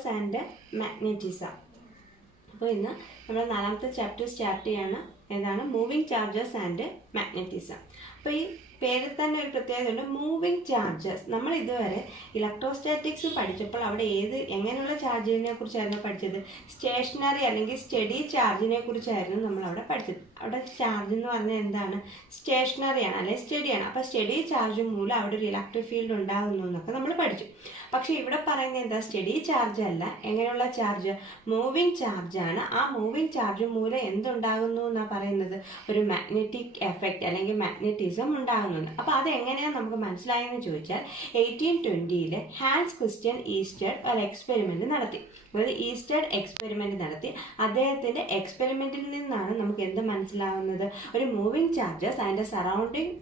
Charges and magnetism. അപ്പോൾ ഇന്ന് നമ്മൾ 4ാമത്തെ ചാപ്റ്റർ സ്റ്റാർട്ട് ചെയ്യാണ്. ഏതാണ്? Moving charges and magnetism. അപ്പോൾ ഈ പേരിൽ തന്നെ ഒരു പ്രത്യേകതയുണ്ട്, മൂവിങ് ചാർജസ്. നമ്മൾ ഇതുവരെ ഇലക്ട്രോസ്റ്റാറ്റിക്സ് പഠിച്ചപ്പോൾ അവിടെ എങ്ങനെയുള്ള ചാർജിനെ കുറിച്ചായിരുന്നു പഠിച്ചത്? സ്റ്റേഷനറി അല്ലെങ്കിൽ സ്റ്റഡി ചാർജിനെ കുറിച്ചായിരുന്നു നമ്മൾ അവിടെ പഠിച്ചത്. അവിടെ ചാർജ് എന്ന് പറഞ്ഞാൽ എന്താണ്? സ്റ്റേഷനറിയാണ് അല്ലെങ്കിൽ സ്റ്റഡിയാണ്. അപ്പോൾ സ്റ്റഡി ചാർജ് മൂലം അവിടെ ഒരു ഇലക്ട്രിക് ഫീൽഡ് ഉണ്ടാകുന്നു എന്നൊക്കെ നമ്മൾ പഠിച്ചു. പക്ഷേ ഇവിടെ പറയുന്നത് എന്താ? സ്റ്റഡി ചാർജ് അല്ല. എങ്ങനെയുള്ള ചാർജ്? മൂവിങ് ചാർജാണ്. ആ മൂവിങ് ചാർജ് മൂലം എന്തുണ്ടാകുന്നു എന്നാണ് പറയുന്നത്? ഒരു മാഗ്നറ്റിക് എഫക്റ്റ് അല്ലെങ്കിൽ മാഗ്നറ്റിസം ഉണ്ടാകുന്നുണ്ട്. അപ്പോൾ അതെങ്ങനെയാണ് നമുക്ക് മനസ്സിലായെന്ന് ചോദിച്ചാൽ 1820 ഹാൻസ് ക്രിസ്റ്റ്യൻ ഈസ്റ്റഡ് ഒരു എക്സ്പെരിമെന്റ് നടത്തി. അതായത് ഈസ്റ്റഡ് എക്സ്പെരിമെന്റ് നടത്തി. അദ്ദേഹത്തിന്റെ എക്സ്പെരിമെന്റിൽ നിന്നാണ് നമുക്ക് എന്ത് മനസ്സിലാവുന്നത്? ഒരു മൂവിങ് ചാർജസ് അതിന്റെ സറൗണ്ടിങ്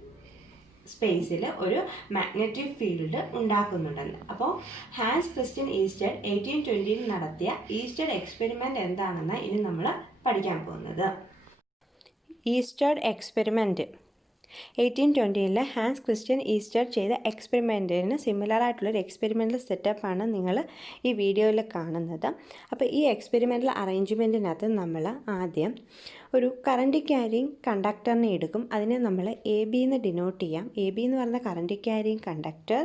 സ്പേസിൽ ഒരു മാഗ്നറ്റിക് ഫീൽഡ് ഉണ്ടാക്കുന്നുണ്ടെന്ന്. അപ്പോൾ ഹാൻസ് ക്രിസ്റ്റ്യൻ ഈസ്റ്റഡ് 1820 നടത്തിയ ഈസ്റ്റഡ് എക്സ്പെരിമെന്റ് എന്താണെന്ന് ഇനി നമ്മൾ പഠിക്കാൻ പോകുന്നത്. Oersted experiment 1820 Hans Christian Oersted ചെയ്ത എക്സ്പെരിമെൻറ്റിന് സിമിലർ ആയിട്ടുള്ളൊരു എക്സ്പെരിമെൻ്റൽ സെറ്റപ്പാണ് നിങ്ങൾ ഈ വീഡിയോയിൽ കാണുന്നത്. അപ്പോൾ ഈ എക്സ്പെരിമെൻ്റൽ അറേഞ്ച്മെൻറ്റിനകത്ത് നമ്മൾ ആദ്യം ഒരു കറണ്ട് ക്യാരിങ് കണ്ടക്ടറിനെ എടുക്കും. അതിനെ നമ്മൾ എ ബി എന്ന് ഡിനോട്ട് ചെയ്യാം. എ ബി എന്ന് പറയുന്ന കറണ്ട് ക്യാരിങ് കണ്ടക്ടർ,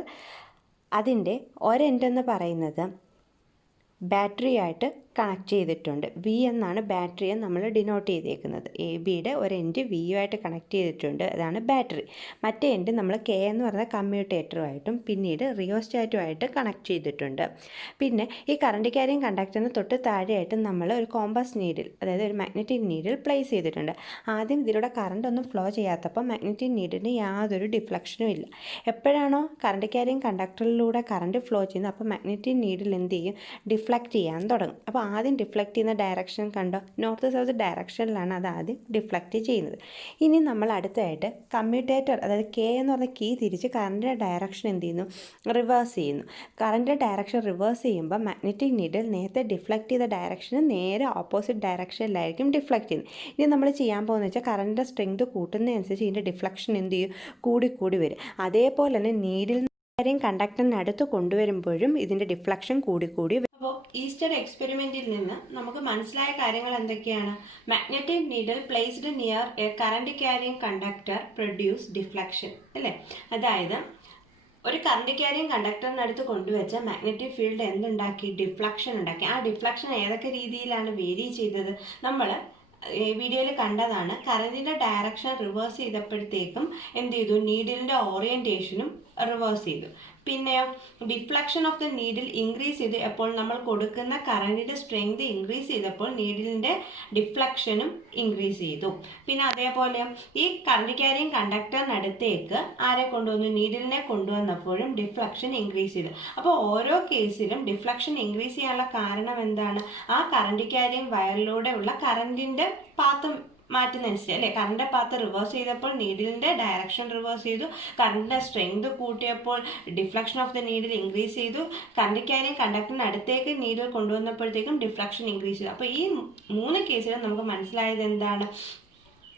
അതിൻ്റെ ഒരെൻഡെന്ന് പറയുന്നത് ബാറ്ററി ആയിട്ട് കണക്ട് ചെയ്തിട്ടുണ്ട്. വി എന്നാണ് ബാറ്ററിയെ നമ്മൾ ഡിനോട്ട് ചെയ്തേക്കുന്നത്. എ ബിയുടെ ഒരു എൻഡ് വി യു ആയിട്ട് കണക്ട് ചെയ്തിട്ടുണ്ട്, അതാണ് ബാറ്ററി. മറ്റേ എൻഡ് നമ്മൾ കെ എന്ന് പറഞ്ഞ കമ്മ്യൂട്ടേറ്ററുമായിട്ടും പിന്നീട് റിയോസ്റ്റാറ്റുമായിട്ട് കണക്ട് ചെയ്തിട്ടുണ്ട്. പിന്നെ ഈ കറണ്ട് ക്യാരിങ് കണ്ടക്ടറിന് തൊട്ട് താഴെയായിട്ട് നമ്മൾ ഒരു കോമ്പസ് നീഡിൽ, അതായത് ഒരു മാഗ്നറ്റിക് നീഡിൽ പ്ലേസ് ചെയ്തിട്ടുണ്ട്. ആദ്യം ഇതിലൂടെ കറണ്ട് ഒന്നും ഫ്ലോ ചെയ്യാത്തപ്പോൾ മാഗ്നറ്റിക് നീഡിന് യാതൊരു ഡിഫ്ലക്ഷനും ഇല്ല. എപ്പോഴാണോ കറണ്ട് ക്യാരിങ് കണ്ടക്ടറിലൂടെ കറണ്ട് ഫ്ലോ ചെയ്യുന്നത് അപ്പോൾ മാഗ്നറ്റിക് നീഡിൽ എന്ത് ചെയ്യും? ഡിഫ്ലക്റ്റ് ചെയ്യാൻ തുടങ്ങും. അപ്പോൾ ആദ്യം ഡിഫ്ലക്റ്റ് ചെയ്യുന്ന ഡയറക്ഷൻ കണ്ടോ? നോർത്ത് സൗത്ത് ഡയറക്ഷനിലാണ് അത് ആദ്യം ഡിഫ്ലക്റ്റ് ചെയ്യുന്നത്. ഇനി നമ്മൾ അടുത്തായിട്ട് കമ്മ്യൂട്ടേറ്റർ, അതായത് കെ എന്ന് പറഞ്ഞ കീ തിരിച്ച് കറണ്ടിൻ്റെ ഡയറക്ഷൻ എന്ത് ചെയ്യുന്നു? റിവേഴ്സ് ചെയ്യുന്നു. കറണ്ടിൻ്റെ ഡയറക്ഷൻ റിവേഴ്സ് ചെയ്യുമ്പോൾ മാഗ്നറ്റിക് നീഡിൽ നേരത്തെ ഡിഫ്ലക്റ്റ് ചെയ്ത ഡയറക്ഷന് നേരെ ഓപ്പോസിറ്റ് ഡയറക്ഷനിലായിരിക്കും ഡിഫ്ലക്റ്റ് ചെയ്യുന്നത്. ഇനി നമ്മൾ ചെയ്യാൻ പോകുന്നത് വെച്ചാൽ കറണ്ടിൻ്റെ സ്ട്രെങ്ത് കൂട്ടുന്നതനുസരിച്ച് ഇതിൻ്റെ ഡിഫ്ലക്ഷൻ എന്ത് ചെയ്യും? കൂടി വരും. അതേപോലെ തന്നെ നീഡിൽ കണ്ടക്ടറിനടുത്ത് കൊണ്ടുവരുമ്പോഴും ഇതിൻ്റെ ഡിഫ്ലക്ഷൻ കൂടി വരും. അപ്പോൾ ഈസ്റ്റഡ് എക്സ്പെരിമെന്റിൽ നിന്ന് നമുക്ക് മനസ്സിലായ കാര്യങ്ങൾ എന്തൊക്കെയാണ്? Magnetic needle placed near a current carrying conductor produce deflection, അല്ലേ? അതായത് ഒരു കറണ്ട് ക്യാരിങ് കണ്ടക്ടറിനടുത്ത് കൊണ്ടുവച്ച മാഗ്നറ്റിക് ഫീൽഡ് എന്തുണ്ടാക്കി? ഡിഫ്ലക്ഷൻ ഉണ്ടാക്കി. ആ ഡിഫ്ലക്ഷൻ ഏതൊക്കെ രീതിയിലാണ് വേരി ചെയ്തത്? നമ്മൾ വീഡിയോയിൽ കണ്ടതാണ്. കറണ്ടിൻ്റെ ഡയറക്ഷൻ റിവേഴ്സ് ചെയ്തപ്പോഴത്തേക്കും എന്ത് ചെയ്തു? നീഡിലിൻ്റെ ഓറിയൻറ്റേഷനും റിവേഴ്സ് ചെയ്തു. പിന്നെയോ deflection of the needle increase ചെയ്ത് എപ്പോൾ നമ്മൾ കൊടുക്കുന്ന കറണ്ടിൻ്റെ സ്ട്രെങ്ത് ഇൻക്രീസ് ചെയ്തപ്പോൾ നീഡിലിൻ്റെ ഡിഫ്ലക്ഷനും ഇൻക്രീസ് ചെയ്തു. പിന്നെ അതേപോലെ ഈ കറണ്ട് ക്യാരിങ് കണ്ടക്ടറിനടുത്തേക്ക് ആരെ കൊണ്ടുവന്നു? നീഡിലിനെ കൊണ്ടുവന്നപ്പോഴും ഡിഫ്ലക്ഷൻ ഇൻക്രീസ് ചെയ്തു. അപ്പോൾ ഓരോ കേസിലും ഡിഫ്ലക്ഷൻ ഇൻക്രീസ് ചെയ്യാനുള്ള കാരണം എന്താണ്? ആ കറണ്ട് ക്യാരിങ് വയറിലൂടെ ഉള്ള കറണ്ടിൻ്റെ പാത്ത് മാറ്റുന്നതനുസരിച്ച്, അല്ലേ? കറണ്ട് പാത്ത് റിവേഴ്സ് ചെയ്തപ്പോൾ നീഡിലിൻ്റെ ഡയറക്ഷൻ റിവേഴ്സ് ചെയ്തു. കറണ്ടിൻ്റെ സ്ട്രെങ്ത് കൂട്ടിയപ്പോൾ deflection of the needle increase ചെയ്തു. കറണ്ട് ക്യാരിങ് കണ്ടക്ടറിന് അടുത്തേക്ക് നീഡിൽ കൊണ്ടുവന്നപ്പോഴത്തേക്കും ഡിഫ്ലക്ഷൻ ഇൻക്രീസ് ചെയ്തു. അപ്പോൾ ഈ 3 കേസിലും നമുക്ക് മനസ്സിലായത് എന്താണ്?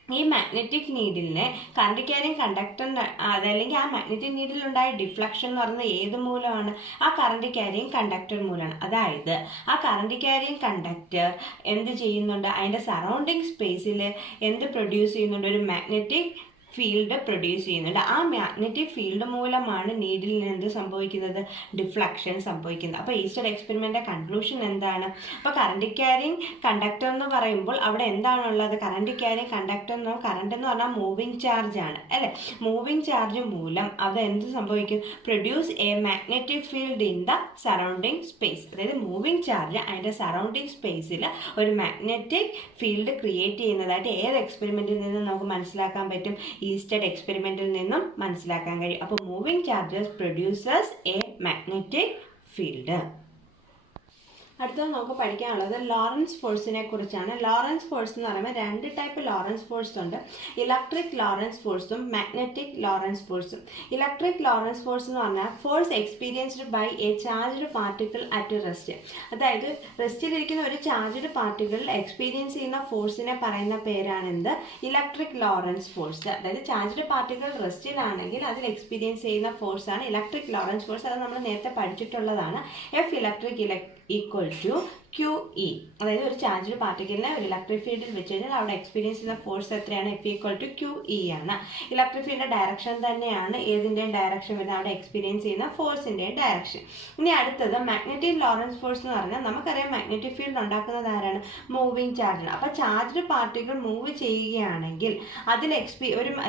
ഈ മാഗ്നറ്റിക് നീഡിലിനെ കറണ്ട് ക്യാരിങ് കണ്ടക്ടറിന്, അതല്ലെങ്കിൽ ആ മാഗ്നറ്റിക് നീഡിലുണ്ടായ ഡിഫ്ലക്ഷൻ എന്ന് പറയുന്നത് ഏത് മൂലമാണ്? ആ കറണ്ട് ക്യാരിങ് കണ്ടക്ടർ മൂലമാണ്. അതായത് ആ കറണ്ട് ക്യാരിങ് കണ്ടക്ടർ എന്ത് ചെയ്യുന്നുണ്ട്? അതിൻ്റെ സറൗണ്ടിങ് സ്പേസിൽ എന്ത് പ്രൊഡ്യൂസ് ചെയ്യുന്നുണ്ട്? ഒരു മാഗ്നറ്റിക് ഫീൽഡ് പ്രൊഡ്യൂസ് ചെയ്യുന്നുണ്ട്. ആ മാഗ്നറ്റിക് ഫീൽഡ് മൂലമാണ് നീഡിലിന് എന്ത് സംഭവിക്കുന്നത്? ഡിഫ്ലക്ഷൻ സംഭവിക്കുന്നത്. അപ്പോൾ ഈസ്റ്റഡ് എക്സ്പെരിമെൻ്റ് കൺക്ലൂഷൻ എന്താണ്? അപ്പോൾ കറണ്ട് ക്യാരിങ് കണ്ടക്ടർ എന്ന് പറയുമ്പോൾ അവിടെ എന്താണുള്ളത്? കറണ്ട് ക്യാരിങ് കണ്ടക്ടർ എന്ന് പറഞ്ഞാൽ കറണ്ട് എന്ന് പറഞ്ഞാൽ മൂവിങ് ചാർജ് ആണ്, അല്ലേ? മൂവിങ് ചാർജ് മൂലം അത് എന്ത് സംഭവിക്കും? Produce A magnetic field in the surrounding space. അതായത് മൂവിങ് ചാർജ് അതിൻ്റെ സറൗണ്ടിങ് സ്പേസിൽ ഒരു മാഗ്നറ്റിക് ഫീൽഡ് ക്രിയേറ്റ് ചെയ്യുന്നതായിട്ട് ഏത് എക്സ്പെരിമെൻറ്റിൽ നിന്ന് നമുക്ക് മനസ്സിലാക്കാൻ പറ്റും? ഈസ്റ്റഡ് എക്സ്പെരിമെന്റിൽ നിന്നും മനസ്സിലാക്കാൻ കഴിയും. അപ്പോൾ moving charges producers A magnetic field. അടുത്തത് നമുക്ക് പഠിക്കാനുള്ളത് ലോറൻസ് ഫോഴ്സിനെ കുറിച്ചാണ്. ലോറൻസ് ഫോഴ്സ് എന്ന് പറയുമ്പോൾ 2 ടൈപ്പ് ലോറൻസ് ഫോഴ്സ് ഉണ്ട്. ഇലക്ട്രിക് ലോറൻസ് ഫോഴ്സും മാഗ്നറ്റിക് ലോറൻസ് ഫോഴ്സും. ഇലക്ട്രിക് ലോറൻസ് ഫോഴ്സ് എന്ന് പറഞ്ഞാൽ force experienced by a charged particle at rest. അതായത് റെസ്റ്റിലിരിക്കുന്ന ഒരു ചാർജ്ഡ് പാർട്ടിക്കിൾ എക്സ്പീരിയൻസ് ചെയ്യുന്ന ഫോഴ്സിനെ പറയുന്ന പേരാണ് എന്ത്? Electric Lorentz force. അതായത് ചാർജ്ഡ് പാർട്ടിക്കിൾ റെസ്റ്റിലാണെങ്കിൽ അതിൽ എക്സ്പീരിയൻസ് ചെയ്യുന്ന ഫോഴ്സാണ് ഇലക്ട്രിക് ലോറൻസ് ഫോഴ്സ്. അത് നമ്മൾ നേരത്തെ പഠിച്ചിട്ടുള്ളതാണ്. F electric equal to QE. അതായത് ഒരു ചാർജ്ഡ് പാർട്ടിക്കിളിനെ ഒരു ഇലക്ട്രിക് ഫീൽഡിൽ വെച്ച് കഴിഞ്ഞാൽ അവിടെ എക്സ്പീരിയൻസ് ചെയ്യുന്ന ഫോഴ്സ് എത്രയാണ്? F ഈക്വൽ ടു QE ആണ്. ഇലക്ട്രിക് ഫീൽഡിന്റെ ഡയറക്ഷൻ തന്നെയാണ് ഏതിൻ്റെയും ഡയറക്ഷൻ വരുന്നത്, അവിടെ എക്സ്പീരിയൻസ് ചെയ്യുന്ന ഫോഴ്സിൻ്റെയും ഡയറക്ഷൻ. ഇനി അടുത്തത് മാഗ്നറ്റിക് ലോറൻസ് ഫോഴ്സ് എന്ന് പറഞ്ഞാൽ നമുക്കറിയാം മാഗ്നറ്റിക് ഫീൽഡ് ഉണ്ടാക്കുന്നത് ആരാണ്? മൂവിങ് ചാർജാണ്. അപ്പോൾ ചാർജ്ഡ് പാർട്ടിക്കിൾ മൂവ് ചെയ്യുകയാണെങ്കിൽ അതിൽ